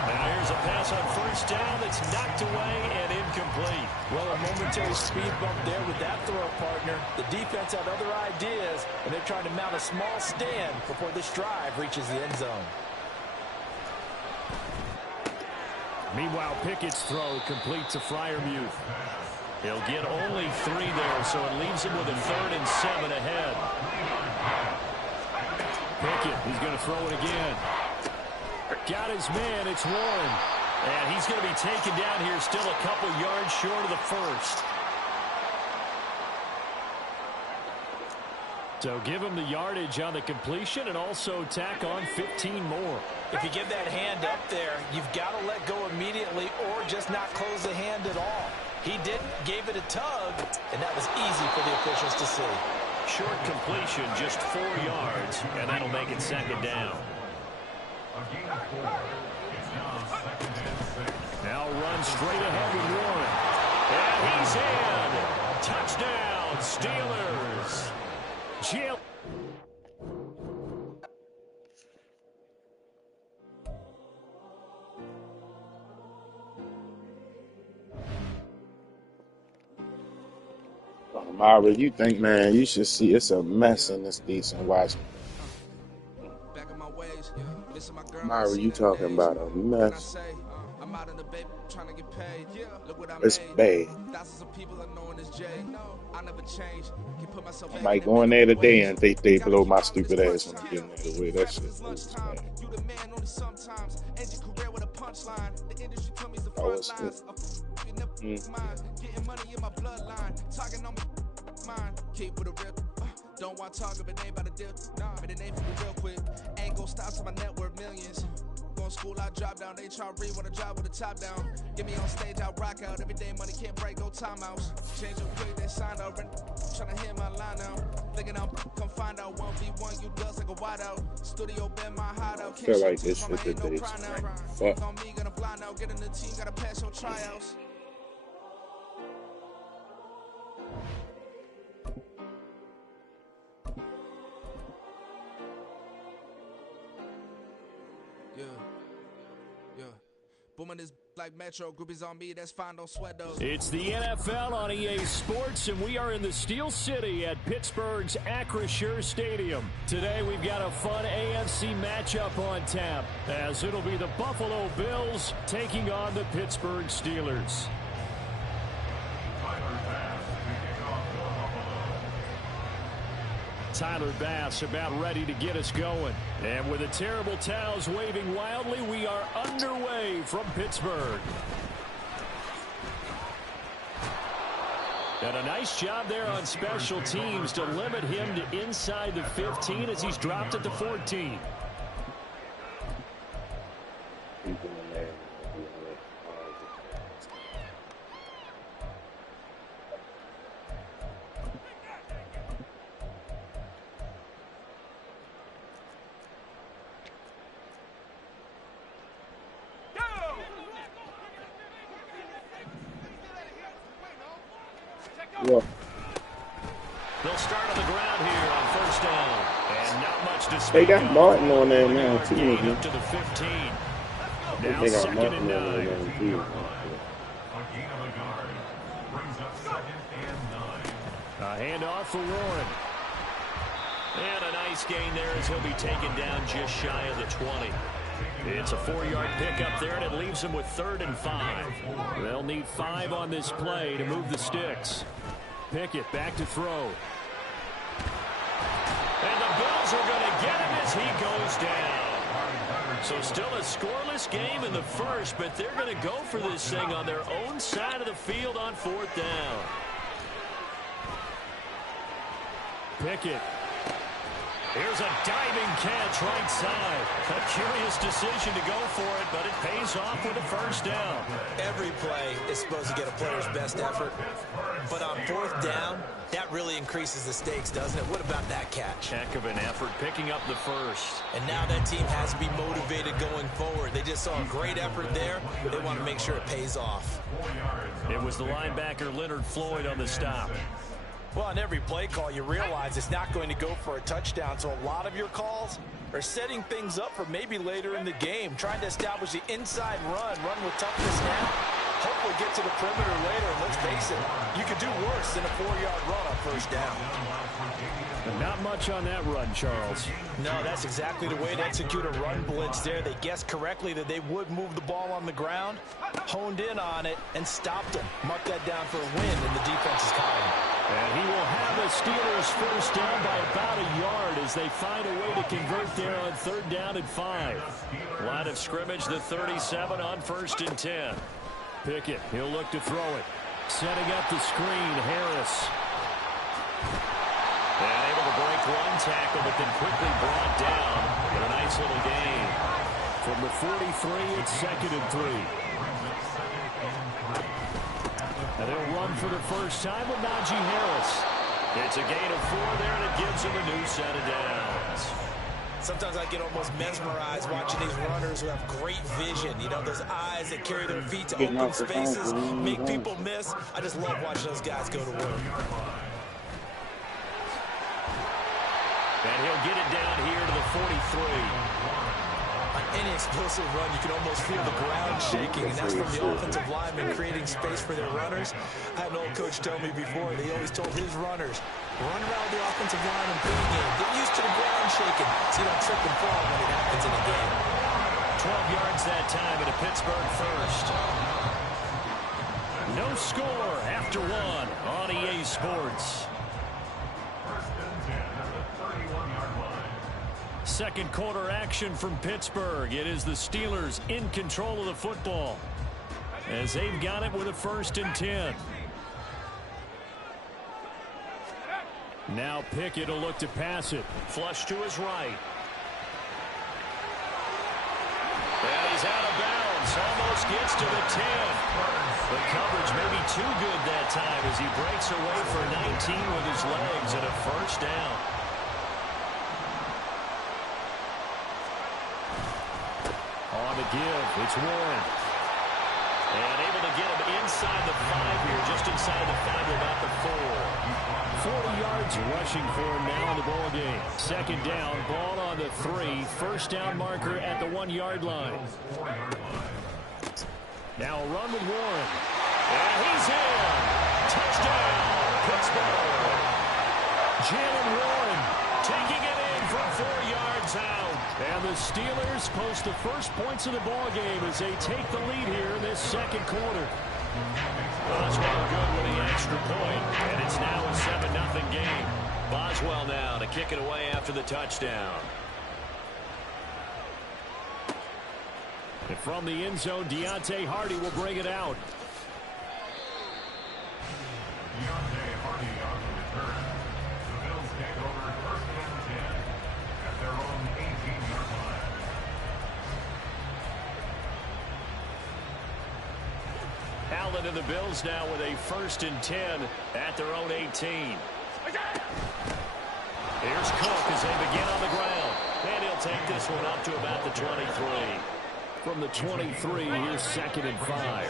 Now here's a pass on 1st down that's knocked away and incomplete. Well, a momentary speed bump there with that throw, partner. The defense had other ideas, and they're trying to mount a small stand before this drive reaches the end zone. Meanwhile, Pickett's throw complete to Freiermuth. He'll get only 3 there, so it leaves him with a 3rd and 7 ahead. Pickett, he's going to throw it again. Got his man, it's Warren. And he's going to be taken down here, still a couple yards short of the first. So give him the yardage on the completion and also tack on 15 more. If you give that hand up there, you've got to let go immediately or just not close the hand at all. He didn't, gave it a tug, and that was easy for the officials to see. Short completion, just 4 yards, and that'll make it 2nd down. Now run straight ahead with Warren. And he's in. Touchdown, Steelers. Jill. Myra, you think, man, you should see it's a mess in this decent Washington. Myra, you talking about a mess? It's bad. I might go in there today and they blow my stupid ass when I get in there the way that shit moves, man. Oh, it's good. Keep with a rip. Don't want to talk if it ain't about a dip. But it ain't for me real quick. Ain't gon' stop till my net worth millions. Going school, I drop down. They try to read when I drive with the top down. Get me on stage, I rock out. Every day money can't break, no timeouts. Change up quick, they signed up. Tryna hit my line now. Thinking I'll come find out 1v1. You dust like a wideout. Studio been my hideout. I feel like this shit today. Fuck. On me, gonna blind out. Get in the team, gotta pass your tryouts. Booming this like Metro, groupies on me, that's fine, don't sweat those. It's the NFL on EA Sports, and we are in the Steel City at Pittsburgh's Acrisure Stadium. Today we've got a fun AFC matchup on tap, as it'll be the Buffalo Bills taking on the Pittsburgh Steelers. Tyler Bass about ready to get us going. And with the terrible towels waving wildly, we are underway from Pittsburgh. And a nice job there on special teams to limit him to inside the 15 as he's dropped it to 14. Yeah. They'll start on the ground here on first down. And not much to speak They got of. Martin on there now, too. Gain up to the 15. Now They got second Martin and on 9. there, too. A gain of a yard. Brings up 2nd and 9. A handoff for Warren. And a nice gain there as he'll be taken down just shy of the 20. It's a 4-yard pickup there, and it leaves them with 3rd and 5. They'll need 5 on this play to move the sticks. Pickett back to throw. And the Bills are going to get him as he goes down. So still a scoreless game in the first, but they're going to go for this thing on their own side of the field on 4th down. Pickett. Here's a diving catch right side. A curious decision to go for it, but it pays off with a first down. Every play is supposed to get a player's best effort. But on 4th down, that really increases the stakes, doesn't it? What about that catch? Heck of an effort picking up the first. And now that team has to be motivated going forward. They just saw a great effort there. They want to make sure it pays off. It was the linebacker Leonard Floyd on the stop. Well, on every play call, you realize it's not going to go for a touchdown. So a lot of your calls are setting things up for maybe later in the game, trying to establish the inside run with toughness now. Hopefully get to the perimeter later. And let's face it, you could do worse than a 4-yard run on first down. Not much on that run, Charles. No, that's exactly the way to execute a run blitz there. They guessed correctly that they would move the ball on the ground, honed in on it, and stopped them. Mark that down for a win in the defense's column. And he will have the Steelers first down by about a yard as they find a way to convert there on 3rd down and 5. Line of scrimmage, the 37 on 1st and 10. Pickett, he'll look to throw it. Setting up the screen, Harris. And able to break one tackle, but then quickly brought down with a nice little gain. From the 43, it's 2nd and 3. And they'll run for the first time with Najee Harris. It's a gain of 4 there, and it gives him a new set of downs. Sometimes I get almost mesmerized watching these runners who have great vision. You know, those eyes that carry their feet to open spaces, make people miss. I just love watching those guys go to work. And he'll get it down here to the 43. On any explosive run, you can almost feel the ground shaking, and that's from the offensive linemen creating space for their runners. I had an old coach tell me before, they always told his runners, run around the offensive line in pregame. Get used to the ground shaking so you don't trip and fall when it happens in a game. 12 yards that time at a Pittsburgh first. No score after 1 on EA Sports. Second quarter action from Pittsburgh. It is the Steelers in control of the football as they've got it with a 1st and 10. Now Pickett will look to pass it. Flush to his right. And he's out of bounds. Almost gets to the 10. The coverage may be too good that time as he breaks away for 19 with his legs and a first down. On the give, it's Warren. And able to get him inside the 5 here, just inside the 5 about the 4. 40 yards rushing for him now in the ball game. 2nd down, ball on the 3. First down marker at the 1-yard line. Now a run with Warren. And he's in. Touchdown, Pittsburgh. Jalen Warren taking it in from 4 yards out. And the Steelers post the first points of the ball game as they take the lead here in this 2nd quarter. Well, that's all good with the extra point, and it's now a 7-0 game. Boswell now to kick it away after the touchdown. And from the end zone, Deontay Hardy will bring it out. Deontay Hardy on the return. The Bills take over 1st and 10 at their own 18-yard line. Allen and the Bills now with a 1st and 10 at their own 18. Here's Cook as they begin on the ground. And he'll take this one up to about the 23. From the 23, here's 2nd and 5.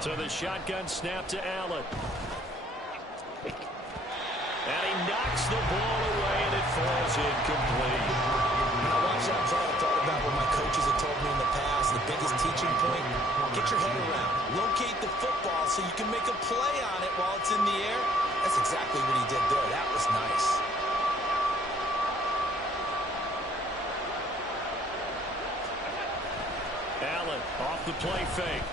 So the shotgun snap to Allen. And he knocks the ball away, and it falls incomplete. I watched that play. I thought about what my coaches have told me in the past. The biggest teaching point, get your head around. Locate the football so you can make a play on it while it's in the air. That's exactly what he did there. That was nice. Allen off the play fake.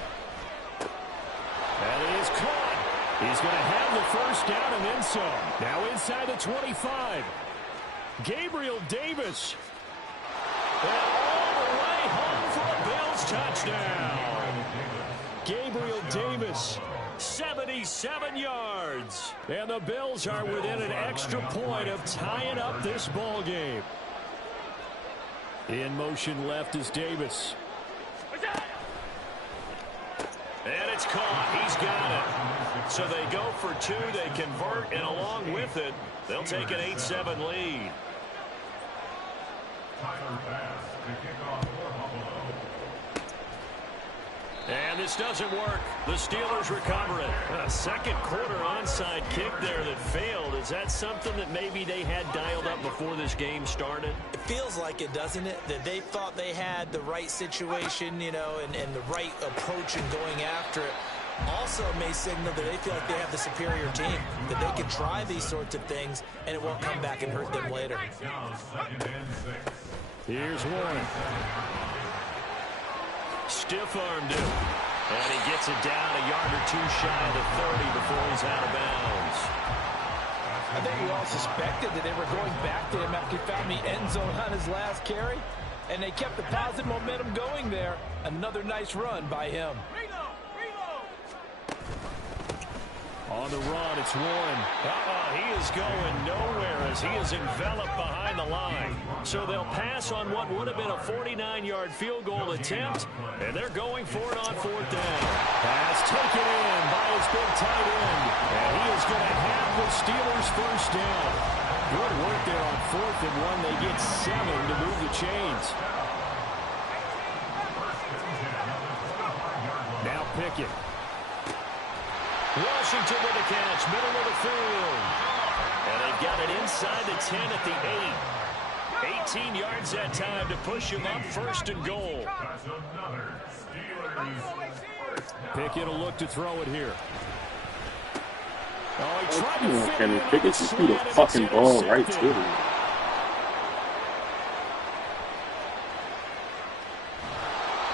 And it is caught. He's going to have the 1st down and then some. Now inside the 25. Gabriel Davis. And all the way home for a Bills touchdown. Gabriel Davis, 77 yards. And the Bills are within an extra point of tying up this ball game. In motion left is Davis. And it's caught. He's got it. So they go for 2. They convert, and along with it, they'll take an 8-7 lead. Tyler Bass to kick off for Buffalo. And this doesn't work. The Steelers recover it. A 2nd quarter onside kick there that failed. Is that something that maybe they had dialed up before this game started? It feels like it, doesn't it? That they thought they had the right situation, you know, and the right approach in going after it. Also may signal that they feel like they have the superior team, that they can try these sorts of things, and it won't come back and hurt them later. Now 2nd and 6. Here's Warren. Stiff-armed him. And he gets it down a yard or 2 shy of the 30 before he's out of bounds. I think we all suspected that they were going back to him after he found the end zone on his last carry. And they kept the positive momentum going there. Another nice run by him. On the run, it's Warren. He is going nowhere as he is enveloped behind the line. So they'll pass on what would have been a 49-yard field goal attempt, and they're going for it on 4th down. Pass taken in by his big tight end, and he is going to have the Steelers' 1st down. Good work there on 4th and 1. They get 7 to move the chains. Now Pickett. Washington with the catch, middle of the field. And they've got it inside the 10 at the 8. 18 yards that time to push him up 1st and goal. Pickett will look to throw it here. Oh, he tried to fit Kenny Pickett just threw the fucking ball right to him.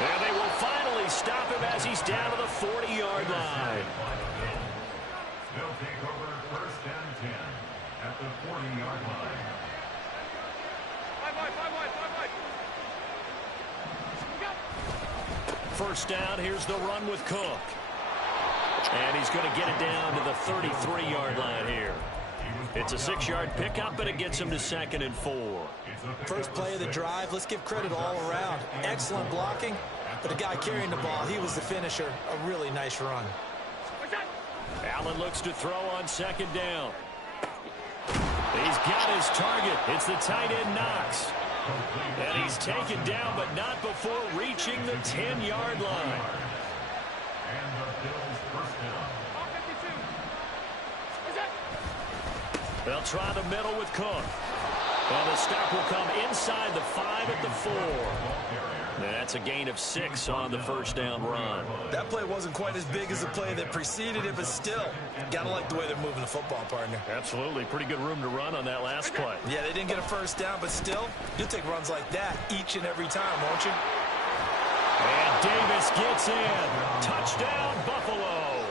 And they will finally stop him as he's down to the 40-yard line. They'll take over 1st and 10 at the 40-yard line. 1st down, here's the run with Cook. And he's going to get it down to the 33-yard line here. It's a 6-yard pickup, but it gets him to 2nd and 4. First play of the drive, let's give credit all around. Excellent blocking, but the guy carrying the ball, he was the finisher. A really nice run. Allen looks to throw on 2nd down. He's got his target. It's the tight end Knox. And he's taken down, but not before reaching the 10-yard line. And the Bills' 1st down. They'll try the middle with Cook. And the stop will come inside the 5 at the 4. That's a gain of 6 on the 1st down run. That play wasn't quite as big as the play that preceded it, but still, gotta like the way they're moving the football, partner. Absolutely. Pretty good room to run on that last play. Yeah, they didn't get a 1st down, but still, you'll take runs like that each and every time, won't you? And Davis gets in. Touchdown, Buffalo.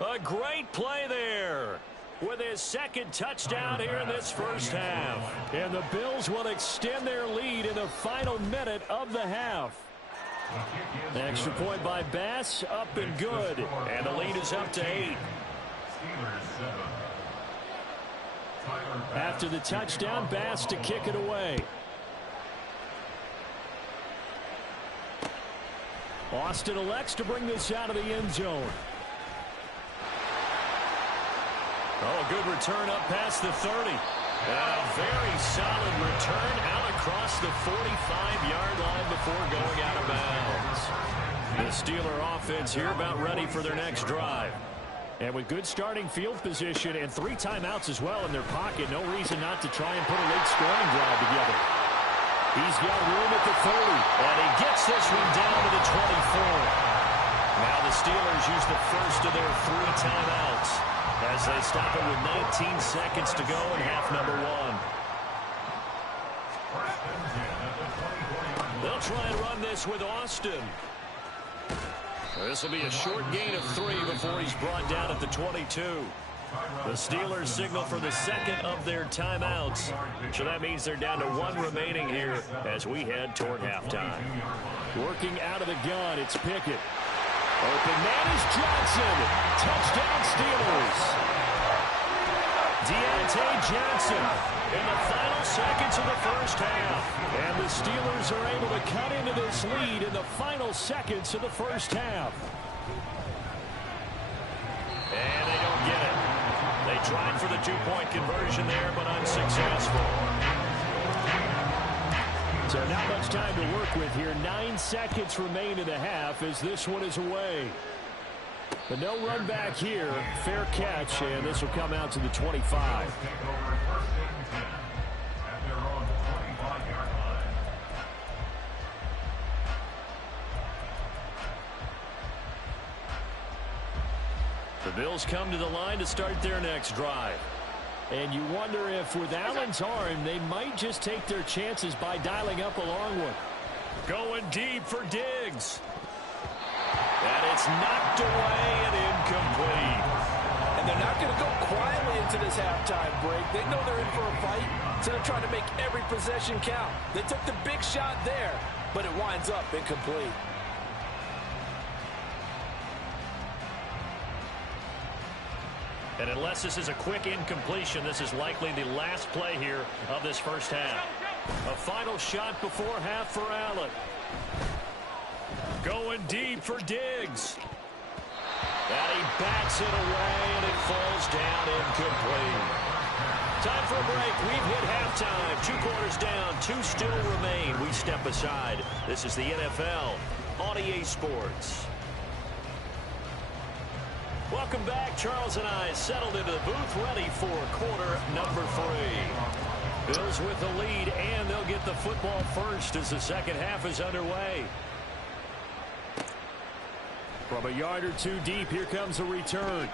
A great play there with his second touchdown here in this first half. And the Bills will extend their lead in the final minute of the half. Extra point by Bass, up and good. And the lead is up to 8. After the touchdown, Bass to kick it away. Austin elects to bring this out of the end zone. Oh, a good return up past the 30. A very solid return out across the 45-yard line before going out of bounds. The Steeler offense here about ready for their next drive. And with good starting field position and 3 timeouts as well in their pocket, no reason not to try and put a late scoring drive together. He's got room at the 30, and he gets this one down to the 24. Now the Steelers use the first of their 3 timeouts as they stop it with 19 seconds to go in half number 1. They'll try and run this with Austin. This will be a short gain of 3 before he's brought down at the 22. The Steelers signal for the second of their timeouts. So that means they're down to 1 remaining here as we head toward halftime. Working out of the gun, it's Pickett. Open man is Johnson. Touchdown Steelers. Deontay Johnson in the final seconds of the first half. And the Steelers are able to cut into this lead in the final seconds of the first half. And they don't get it. They tried for the 2-point conversion there, but unsuccessful. So not much time to work with here. 9 seconds remain in the half as this one is away. But no run back here. Fair catch, and this will come out to the 25. The Bills come to the line to start their next drive. And you wonder if with Allen's arm, they might just take their chances by dialing up a long one. Going deep for Diggs. And it's knocked away and incomplete. And they're not going to go quietly into this halftime break. They know they're in for a fight, so they're trying to make every possession count. They took the big shot there, but it winds up incomplete. And unless this is a quick incompletion, this is likely the last play here of this first half. A final shot before half for Allen. Going deep for Diggs. And he bats it away, and it falls down incomplete. Time for a break. We've hit halftime. 2 quarters down, 2 still remain. We step aside. This is the NFL on EA Sports. Welcome back. Charles and I settled into the booth, ready for quarter number 3. Bills with the lead, and they'll get the football first as the second half is underway. From a yard or 2 deep, here comes a return.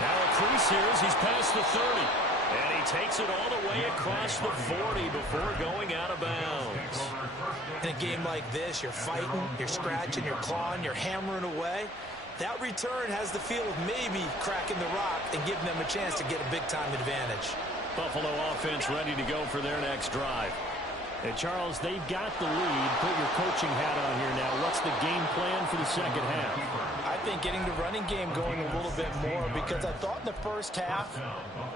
Now a crease here as he's past the 30. And he takes it all the way across the 40 before going out of bounds. In a game like this, you're fighting, you're scratching, you're clawing, you're hammering away. That return has the feel of maybe cracking the rock and giving them a chance to get a big-time advantage. Buffalo offense ready to go for their next drive. And Charles, they've got the lead. Put your coaching hat on here now. What's the game plan for the second half? I think getting the running game going a little bit more, because I thought in the first half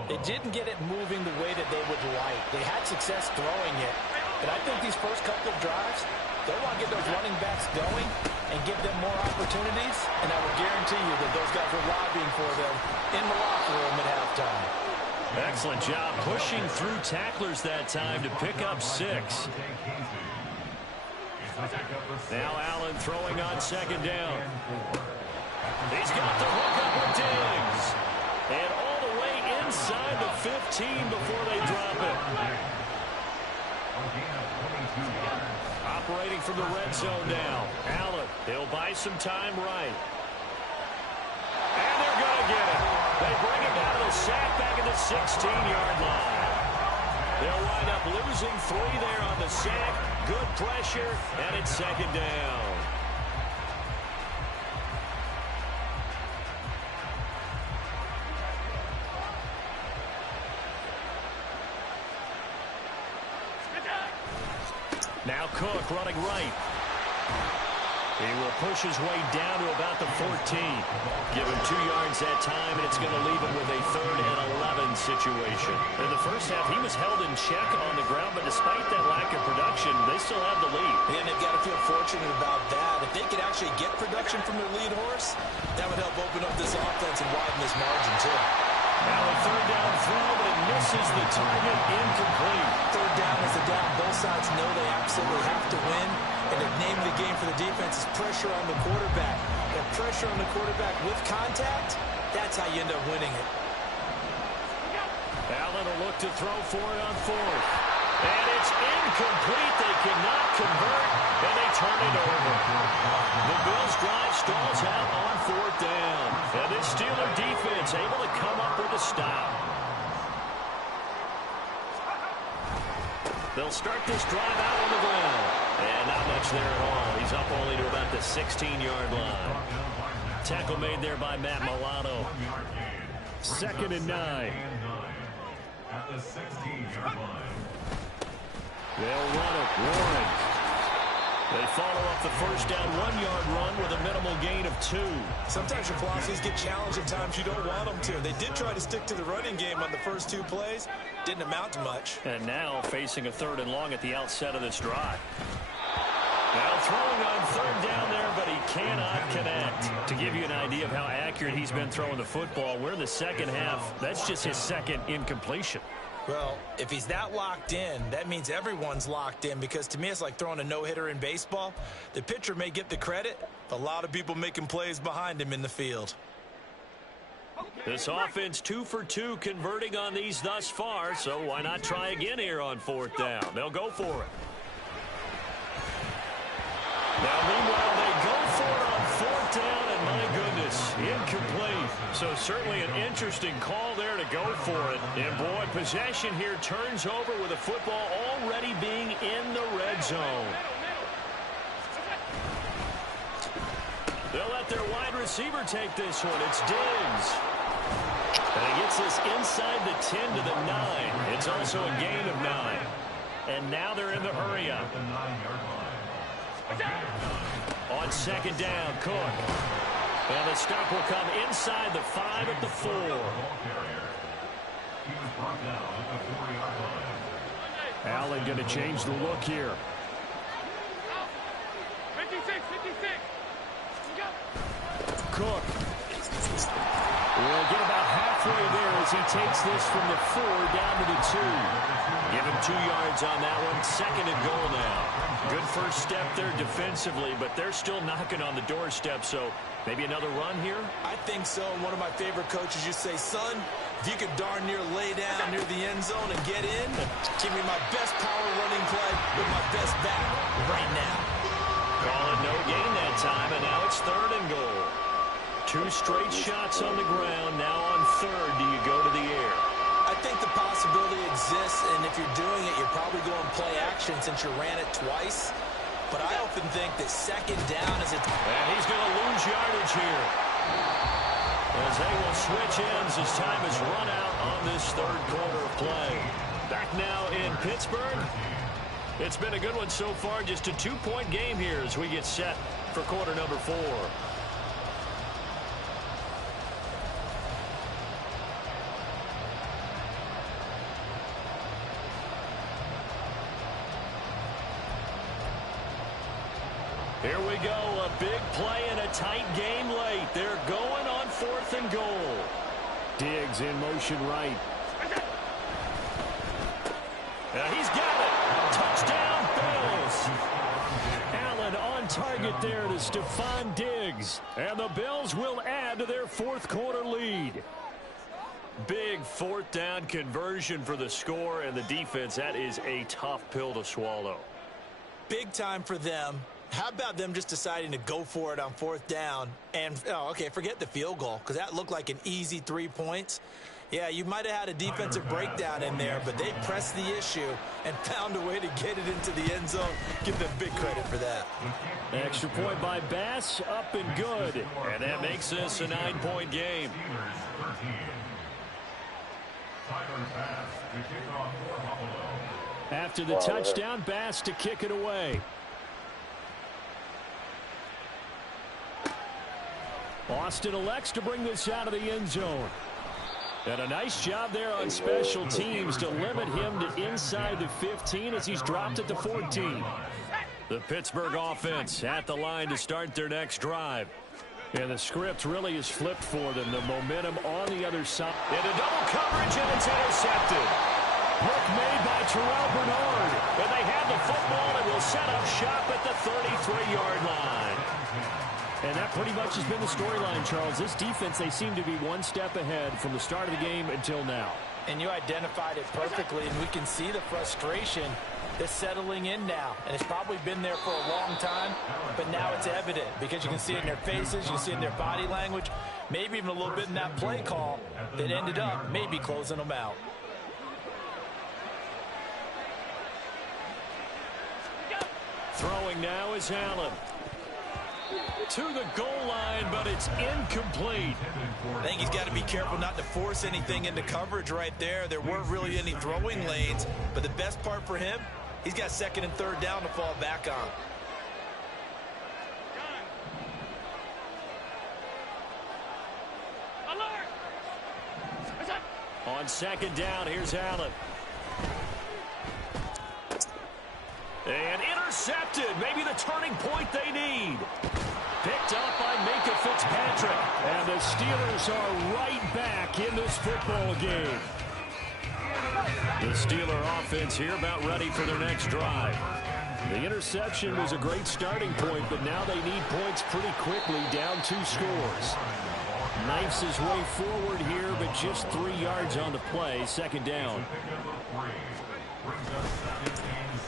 they didn't get it moving the way that they would like. They had success throwing it. But I think these first couple of drives, they want to get those running backs going and give them more opportunities. And I will guarantee you that those guys were lobbying for them in the locker room at halftime. Excellent job pushing through tacklers that time to pick up 6. Now Allen throwing on second down. He's got the hook up with Diggs. And all the way inside the 15 before they drop it. Operating from the red zone now. Allen, he'll buy some time right. And they're going to get it. They bring him down to the sack back at the 16-yard line. They'll wind up losing 3 there on the sack. Good pressure, and it's second down. Now Cook running right. He will push his way down to about the 14. Give him 2 yards that time, and it's going to leave him with a 3rd and 11 situation. In the first half, he was held in check on the ground, but despite that lack of production, they still have the lead. And they've got to feel fortunate about that. If they could actually get production from their lead horse, that would help open up this offense and widen this margin, too. Now a 3rd down throw, but it misses the target, incomplete. 3rd down is the down. Both sides know they absolutely have to win. And the name of the game for the defense is pressure on the quarterback. And pressure on the quarterback with contact, that's how you end up winning it. Allen will look to throw for it on 4th. And it's incomplete. They cannot convert, and they turn it over. The Bills' drive stalls out on 4th down. And this Steeler defense able to come up with a stop. They'll start this drive out on the ground. And not much there at all. He's up only to about the 16-yard line. Tackle made there by Matt Milano. 2nd and 9. At the 16-yard line. They'll run it. Warren. They follow up the first down 1-yard run with a minimal gain of 2. Sometimes your philosophies get challenged at times you don't want them to. They did try to stick to the running game on the first 2 plays. Didn't amount to much. And now facing a 3rd and long at the outset of this drive. Now throwing on 3rd down there, but he cannot connect. To give you an idea of how accurate he's been throwing the football, we're in the second half. That's just his 2nd incompletion. Well, if he's that locked in, that means everyone's locked in, because to me it's like throwing a no-hitter in baseball. The pitcher may get the credit, but a lot of people making plays behind him in the field. This offense 2 for 2 converting on these thus far, so why not try again here on 4th down? They'll go for it. Now, meanwhile, they go for it on 4th down, and my goodness, incomplete. So certainly an interesting call there to go for it. And, boy, possession here turns over with the football already being in the red zone. They'll let their wide receiver take this one. It's Diggs. And he gets this inside the 10 to the 9. It's also a gain of 9. And now they're in the hurry-up. On 2nd down, Cook. And the stop will come inside the 5 at the 4. Allen going to change the look here. 56. Cook will get about halfway there as he takes this from the 4 down to the 2. Give him 2 yards on that one. 2nd and goal now. Good first step there defensively, but they're still knocking on the doorstep, so maybe another run here? I think so. And one of my favorite coaches used to say, son, if you could darn near lay down near the end zone and get in, give me my best power running play with my best back right now. Call it no gain that time, and now it's 3rd and goal. 2 straight shots on the ground. Now on 3rd, do you go to the air? I think the possibility exists, and if you're doing it, you're probably going play action since you ran it twice. But I often think that 2nd down is a... And he's going to lose yardage here. As they will switch ends as time is run out on this 3rd quarter of play. Back now in Pittsburgh. It's been a good one so far. Just a 2-point game here as we get set for quarter number 4. Here we go, a big play and a tight game late. They're going on 4th and goal. Diggs in motion right. He's got it. Touchdown, Bills. Allen on target there to Stephon Diggs. And the Bills will add to their 4th quarter lead. Big 4th down conversion for the score, and the defense, that is a tough pill to swallow. Big time for them. How about them just deciding to go for it on 4th down? And, okay, forget the field goal, because that looked like an easy 3 points. Yeah, you might have had a defensive breakdown in there, but they pressed the issue and found a way to get it into the end zone. Give them big credit for that. Extra point by Bass, up and good. And that makes this a 9-point game. After the touchdown, Bass to kick it away. Austin elects to bring this out of the end zone. And a nice job there on special teams to limit him to inside the 15 as he's dropped at the 14. The Pittsburgh offense at the line to start their next drive. And the script really is flipped for them. The momentum on the other side. Into double coverage, and it's intercepted. Look made by Terrell Bernard. And they have the football and will set up shop at the 33-yard line. And that pretty much has been the storyline, Charles. This defense, they seem to be one step ahead from the start of the game until now. And you identified it perfectly, and we can see the frustration that's settling in now. And it's probably been there for a long time, but now it's evident because you can see it in their faces, you can see it in their body language, maybe even a little bit in that play call that ended up maybe closing them out. Throwing now is Allen. To the goal line, but it's incomplete. I think he's got to be careful not to force anything into coverage right there. There weren't really any throwing lanes, but the best part for him, he's got second and third down to fall back on. On second down, here's Allen. And intercepted. Maybe the turning point they need. Picked up by Minka Fitzpatrick. And the Steelers are right back in this football game. The Steeler offense here about ready for their next drive. The interception was a great starting point, but now they need points pretty quickly, down 2 scores. Knifes his way forward here, but just 3 yards on the play. Second down.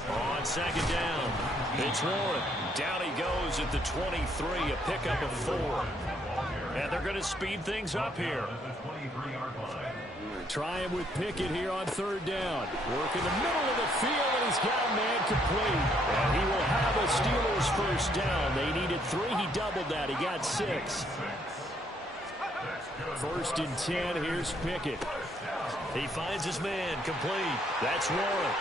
On second down, it's Warren. Down he goes at the 23, a pickup of 4. And they're going to speed things up here. Trying with Pickett here on third down. Work in the middle of the field, and he's got a man complete. And he will have a Steelers first down. They needed 3. He doubled that. He got 6. First and 10. Here's Pickett. He finds his man complete. That's Warren.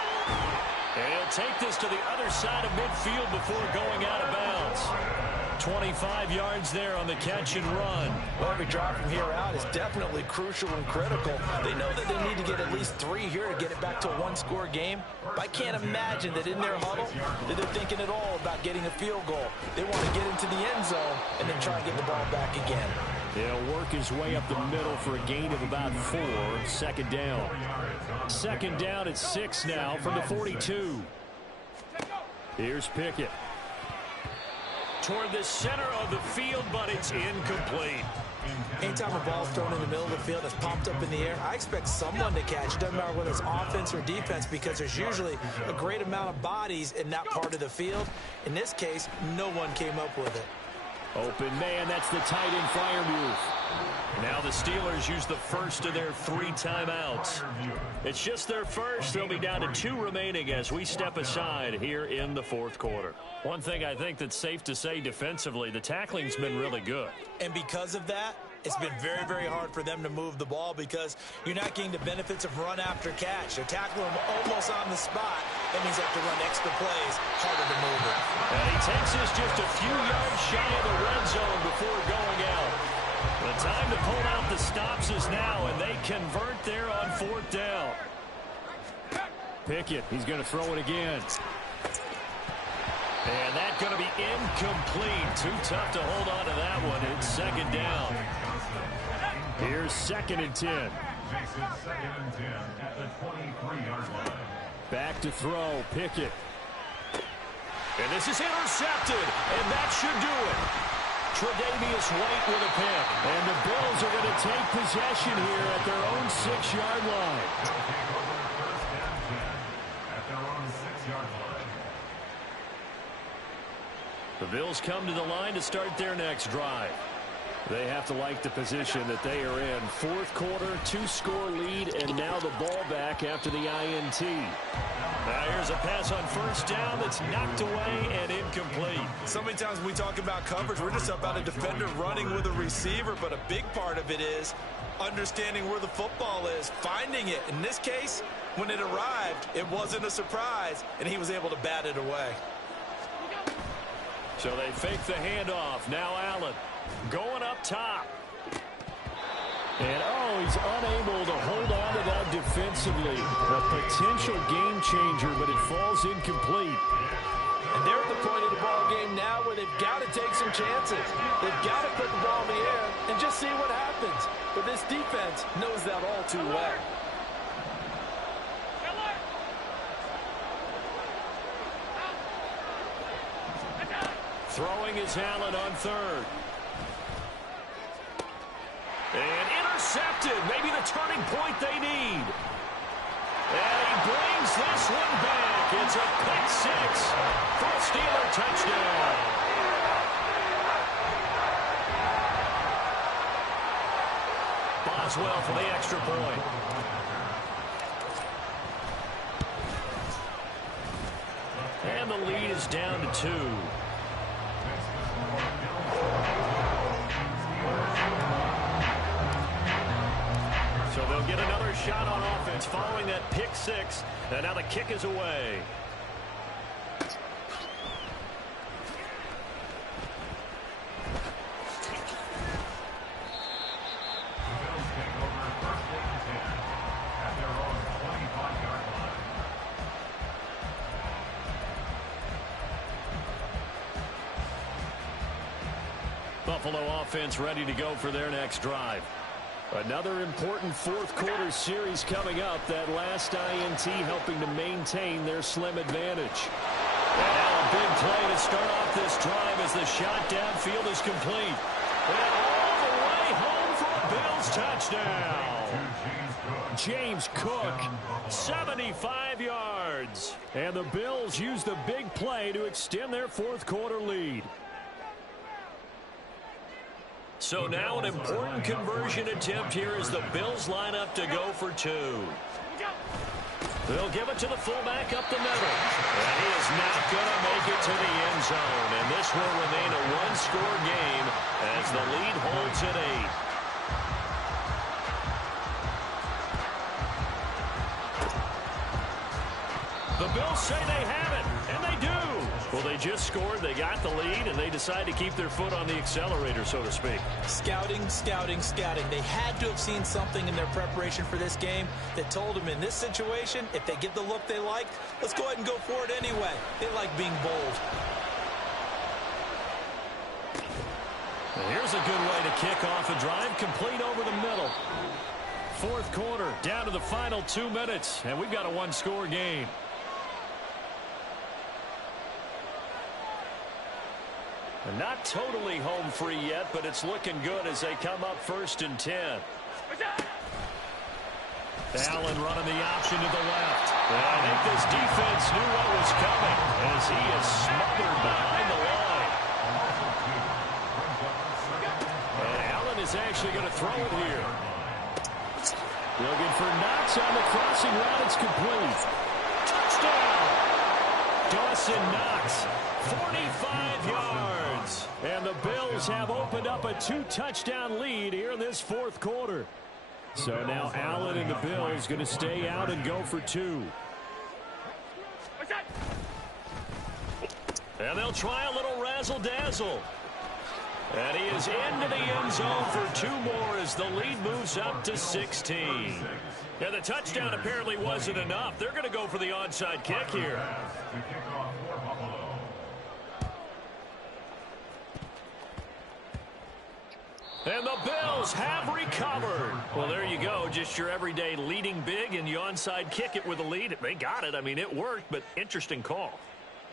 And he'll take this to the other side of midfield before going out of bounds. 25 yards there on the catch and run. Well, every drive from here out is definitely crucial and critical. They know that they need to get at least 3 here to get it back to a one-score game. But I can't imagine that in their huddle that they're thinking at all about getting a field goal. They want to get into the end zone and then try and get the ball back again. He'll work his way up the middle for a gain of about 4. Second down. Second down at 6 now from the 42. Here's Pickett. Toward the center of the field, but it's incomplete. Anytime a ball's thrown in the middle of the field that's popped up in the air, I expect someone to catch it. Doesn't matter whether it's offense or defense, because there's usually a great amount of bodies in that part of the field. In this case, no one came up with it. Open man, that's the tight end fire move. Now the Steelers use the first of their 3 timeouts. It's just their first. They'll be down to 2 remaining as we step aside here in the fourth quarter. One thing I think that's safe to say defensively, the tackling's been really good. And because of that, it's been very, very hard for them to move the ball because you're not getting the benefits of run after catch. They're tackling them almost on the spot. That means they have to run extra plays, harder to move it. And he takes us just a few yards shy of the red zone before going out. The time to pull out the stops is now, and they convert there on 4th down. Pickett, he's going to throw it again. And that's going to be incomplete. Too tough to hold on to that one. It's second down. Here's second and 10. Second and 10 at the 23-yard line. Back to throw, Pickett. And this is intercepted, and that should do it. Tre'Davious White with a pick. And the Bills are going to take possession here at their own 6-yard line. At their own 6-yard line. The Bills come to the line to start their next drive. They have to like the position that they are in. Fourth quarter, 2-score lead, and now the ball back after the INT. Now here's a pass on first down that's knocked away and incomplete. So many times when we talk about coverage, we're just about a defender running with a receiver, but a big part of it is understanding where the football is, finding it. In this case, when it arrived, it wasn't a surprise, and he was able to bat it away. So they fake the handoff. Now Allen going up top. And, he's unable to hold on to that defensively. A potential game changer, but it falls incomplete. And they're at the point of the ball game now where they've got to take some chances. They've got to put the ball in the air and just see what happens. But this defense knows that all too well. Throwing is Allen on third. And intercepted. Maybe the turning point they need. And he brings this one back. It's a pick six for a Steeler touchdown. Boswell for the extra point. And the lead is down to 2. So they'll get another shot on offense following that pick six. And now the kick is away. Buffalo offense ready to go for their next drive. Another important fourth quarter series coming up. That last INT helping to maintain their slim advantage. And now a big play to start off this drive as the shot downfield is complete. And all the way home for a Bills touchdown. James Cook, 75 yards. And the Bills use the big play to extend their fourth quarter lead. So now an important conversion attempt here as the Bills line up to go for 2. They'll give it to the fullback up the middle. And he is not going to make it to the end zone. And this will remain a one-score game as the lead holds at 8. The Bills say they have it, and they do. Well, they just scored, they got the lead, and they decide to keep their foot on the accelerator, so to speak. Scouting, scouting, scouting. They had to have seen something in their preparation for this game that told them in this situation, if they get the look they like, let's go ahead and go for it anyway. They like being bold. Well, here's a good way to kick off a drive, complete over the middle. Fourth quarter, down to the final 2 minutes, and we've got a one-score game. Not totally home free yet, but it's looking good as they come up 1st and 10. Allen running the option to the left. And I think this defense knew what was coming as he is smothered behind the line. And Allen is actually going to throw it here. Looking for Knox on the crossing route. It's complete. Touchdown! Dawson Knox, 45 yards. And the Bills have opened up a 2-touchdown lead here in this fourth quarter. So now Allen and the Bills going to stay out and go for 2. And they'll try a little razzle-dazzle. And he is into the end zone for 2 more as the lead moves up to 16. Yeah, the touchdown apparently wasn't enough. They're going to go for the onside kick here. And the Bills have recovered. Well, there you go. Just your everyday leading big, and you onside kick it with a lead. They got it. I mean, it worked, but interesting call.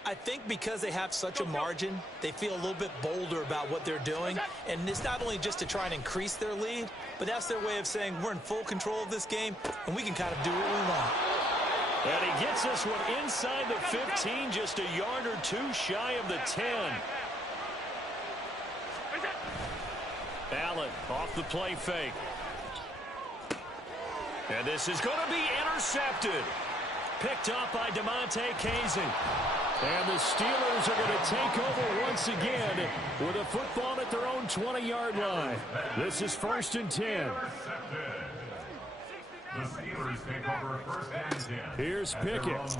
I think because they have such a margin, they feel a little bit bolder about what they're doing. And it's not only just to try and increase their lead, but that's their way of saying we're in full control of this game, and we can kind of do what we want. And he gets this one inside the 15, just a yard or 2 shy of the 10. Allen off the play fake. And this is going to be intercepted. Picked up by DeMonte Kazin. And the Steelers are going to take over once again with a football at their own 20-yard line. This is 1st and 10. The Steelers take over 1st and 10. Here's Pickett.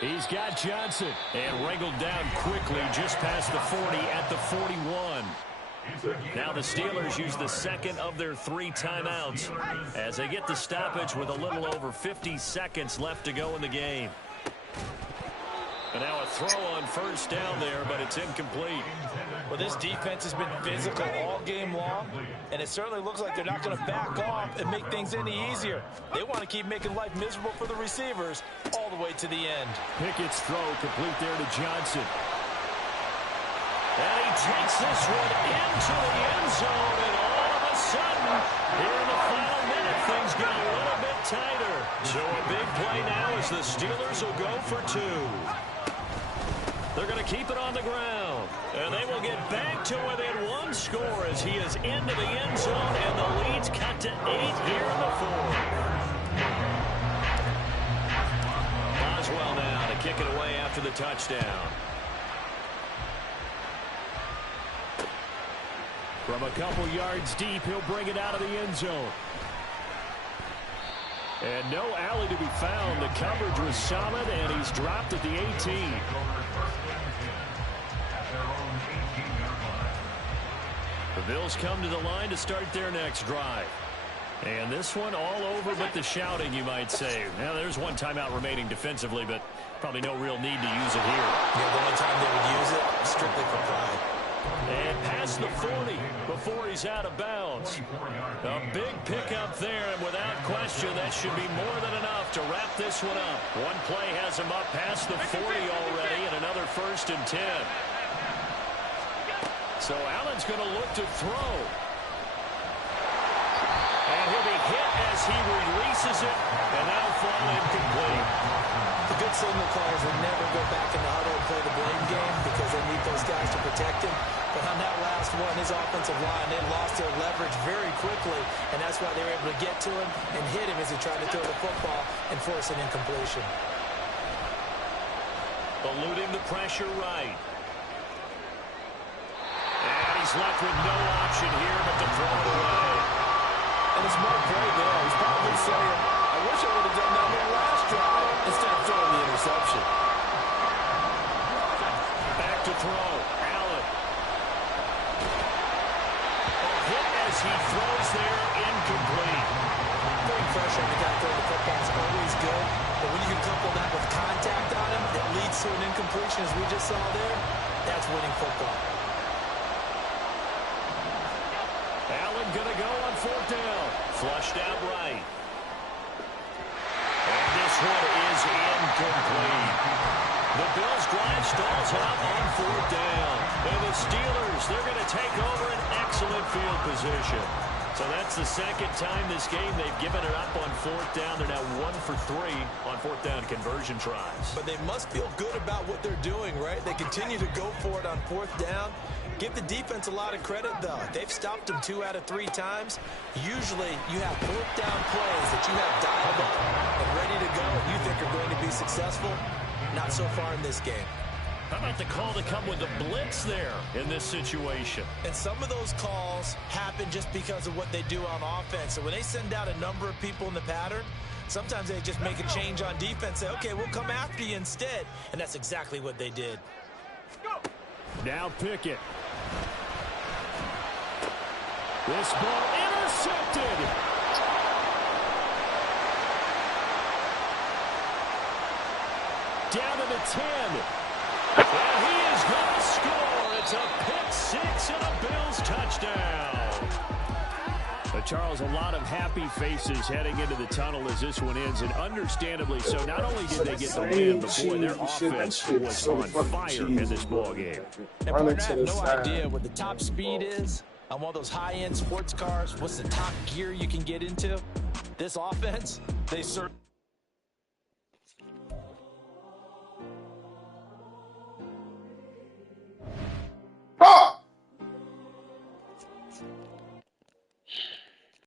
He's got Johnson and wriggled down quickly just past the 40 at the 41. Now the Steelers use the second of their 3 timeouts as they get the stoppage with a little over 50 seconds left to go in the game. And now a throw on 1st down there, but it's incomplete. Well, this defense has been physical all game long, and it certainly looks like they're not going to back off and make things any easier. They want to keep making life miserable for the receivers all the way to the end. Pickett's throw complete there to Johnson. And he takes this one into the end zone, and all of a sudden, here in the final minute, things get a little bit tighter. So a big play now as the Steelers will go for 2. They're going to keep it on the ground, and they will get back to within 1 score as he is into the end zone, and the lead's cut to 8 here in the 4th. Boswell now to kick it away after the touchdown. From a couple yards deep, he'll bring it out of the end zone. And no alley to be found. The coverage was solid, and he's dropped at the 18. The Bills come to the line to start their next drive. And this one all over but the shouting, you might say. Now, there's 1 timeout remaining defensively, but probably no real need to use it here. Yeah, the only time they would use it, strictly for pride. And past the 40 before he's out of bounds. A big pickup there, and without question, that should be more than enough to wrap this one up. 1 play has him up past the 40 already, and another 1st and 10. So Allen's going to look to throw. And he'll be hit as he releases it, and that'll fall incomplete. The good signal callers will never go back in the huddle and play the blame game because they need those guys to protect him. But on that last one, his offensive line, they lost their leverage very quickly, and that's why they were able to get to him and hit him as he tried to throw the football and force an incompletion. Eluding the pressure right. And he's left with no option here but to throw it away. And a smart play there. He's probably saying, I wish I would have done that on the last drive instead of throwing the interception. Back to throw. Allen. A hit as he throws there, incomplete. Putting pressure on the guy throwing the football is always good, but when you can couple that with contact on him that leads to an incompletion as we just saw there, that's winning football. Allen going to go on 4th down. Flushed out right. And this one is incomplete. The Bills drive stalls out on 4th down. And the Steelers, they're going to take over an excellent field position. So that's the second time this game they've given it up on 4th down. They're now 1 for 3 on 4th down conversion tries. But they must feel good about what they're doing, right? They continue to go for it on 4th down. Give the defense a lot of credit, though. They've stopped them 2 out of 3 times. Usually, you have 4th down plays that you have dialed up and ready to go and you think are going to be successful. Not so far in this game. How about the call to come with the blitz there in this situation? And some of those calls happen just because of what they do on offense. So when they send out a number of people in the pattern, sometimes they just make a change on defense. Say, okay, we'll come after you instead. And that's exactly what they did. Now Pickett. This ball intercepted. Down to the 10. And he is going to score. It's a pick 6 and a Bills touchdown. Charles, a lot of happy faces heading into the tunnel as this one ends, and understandably so. Not only did they get the win, but boy, their offense was on fire in this ball game. And I have no idea what the top speed is on one of those high-end sports cars. What's the top gear you can get into? This offense, they certainly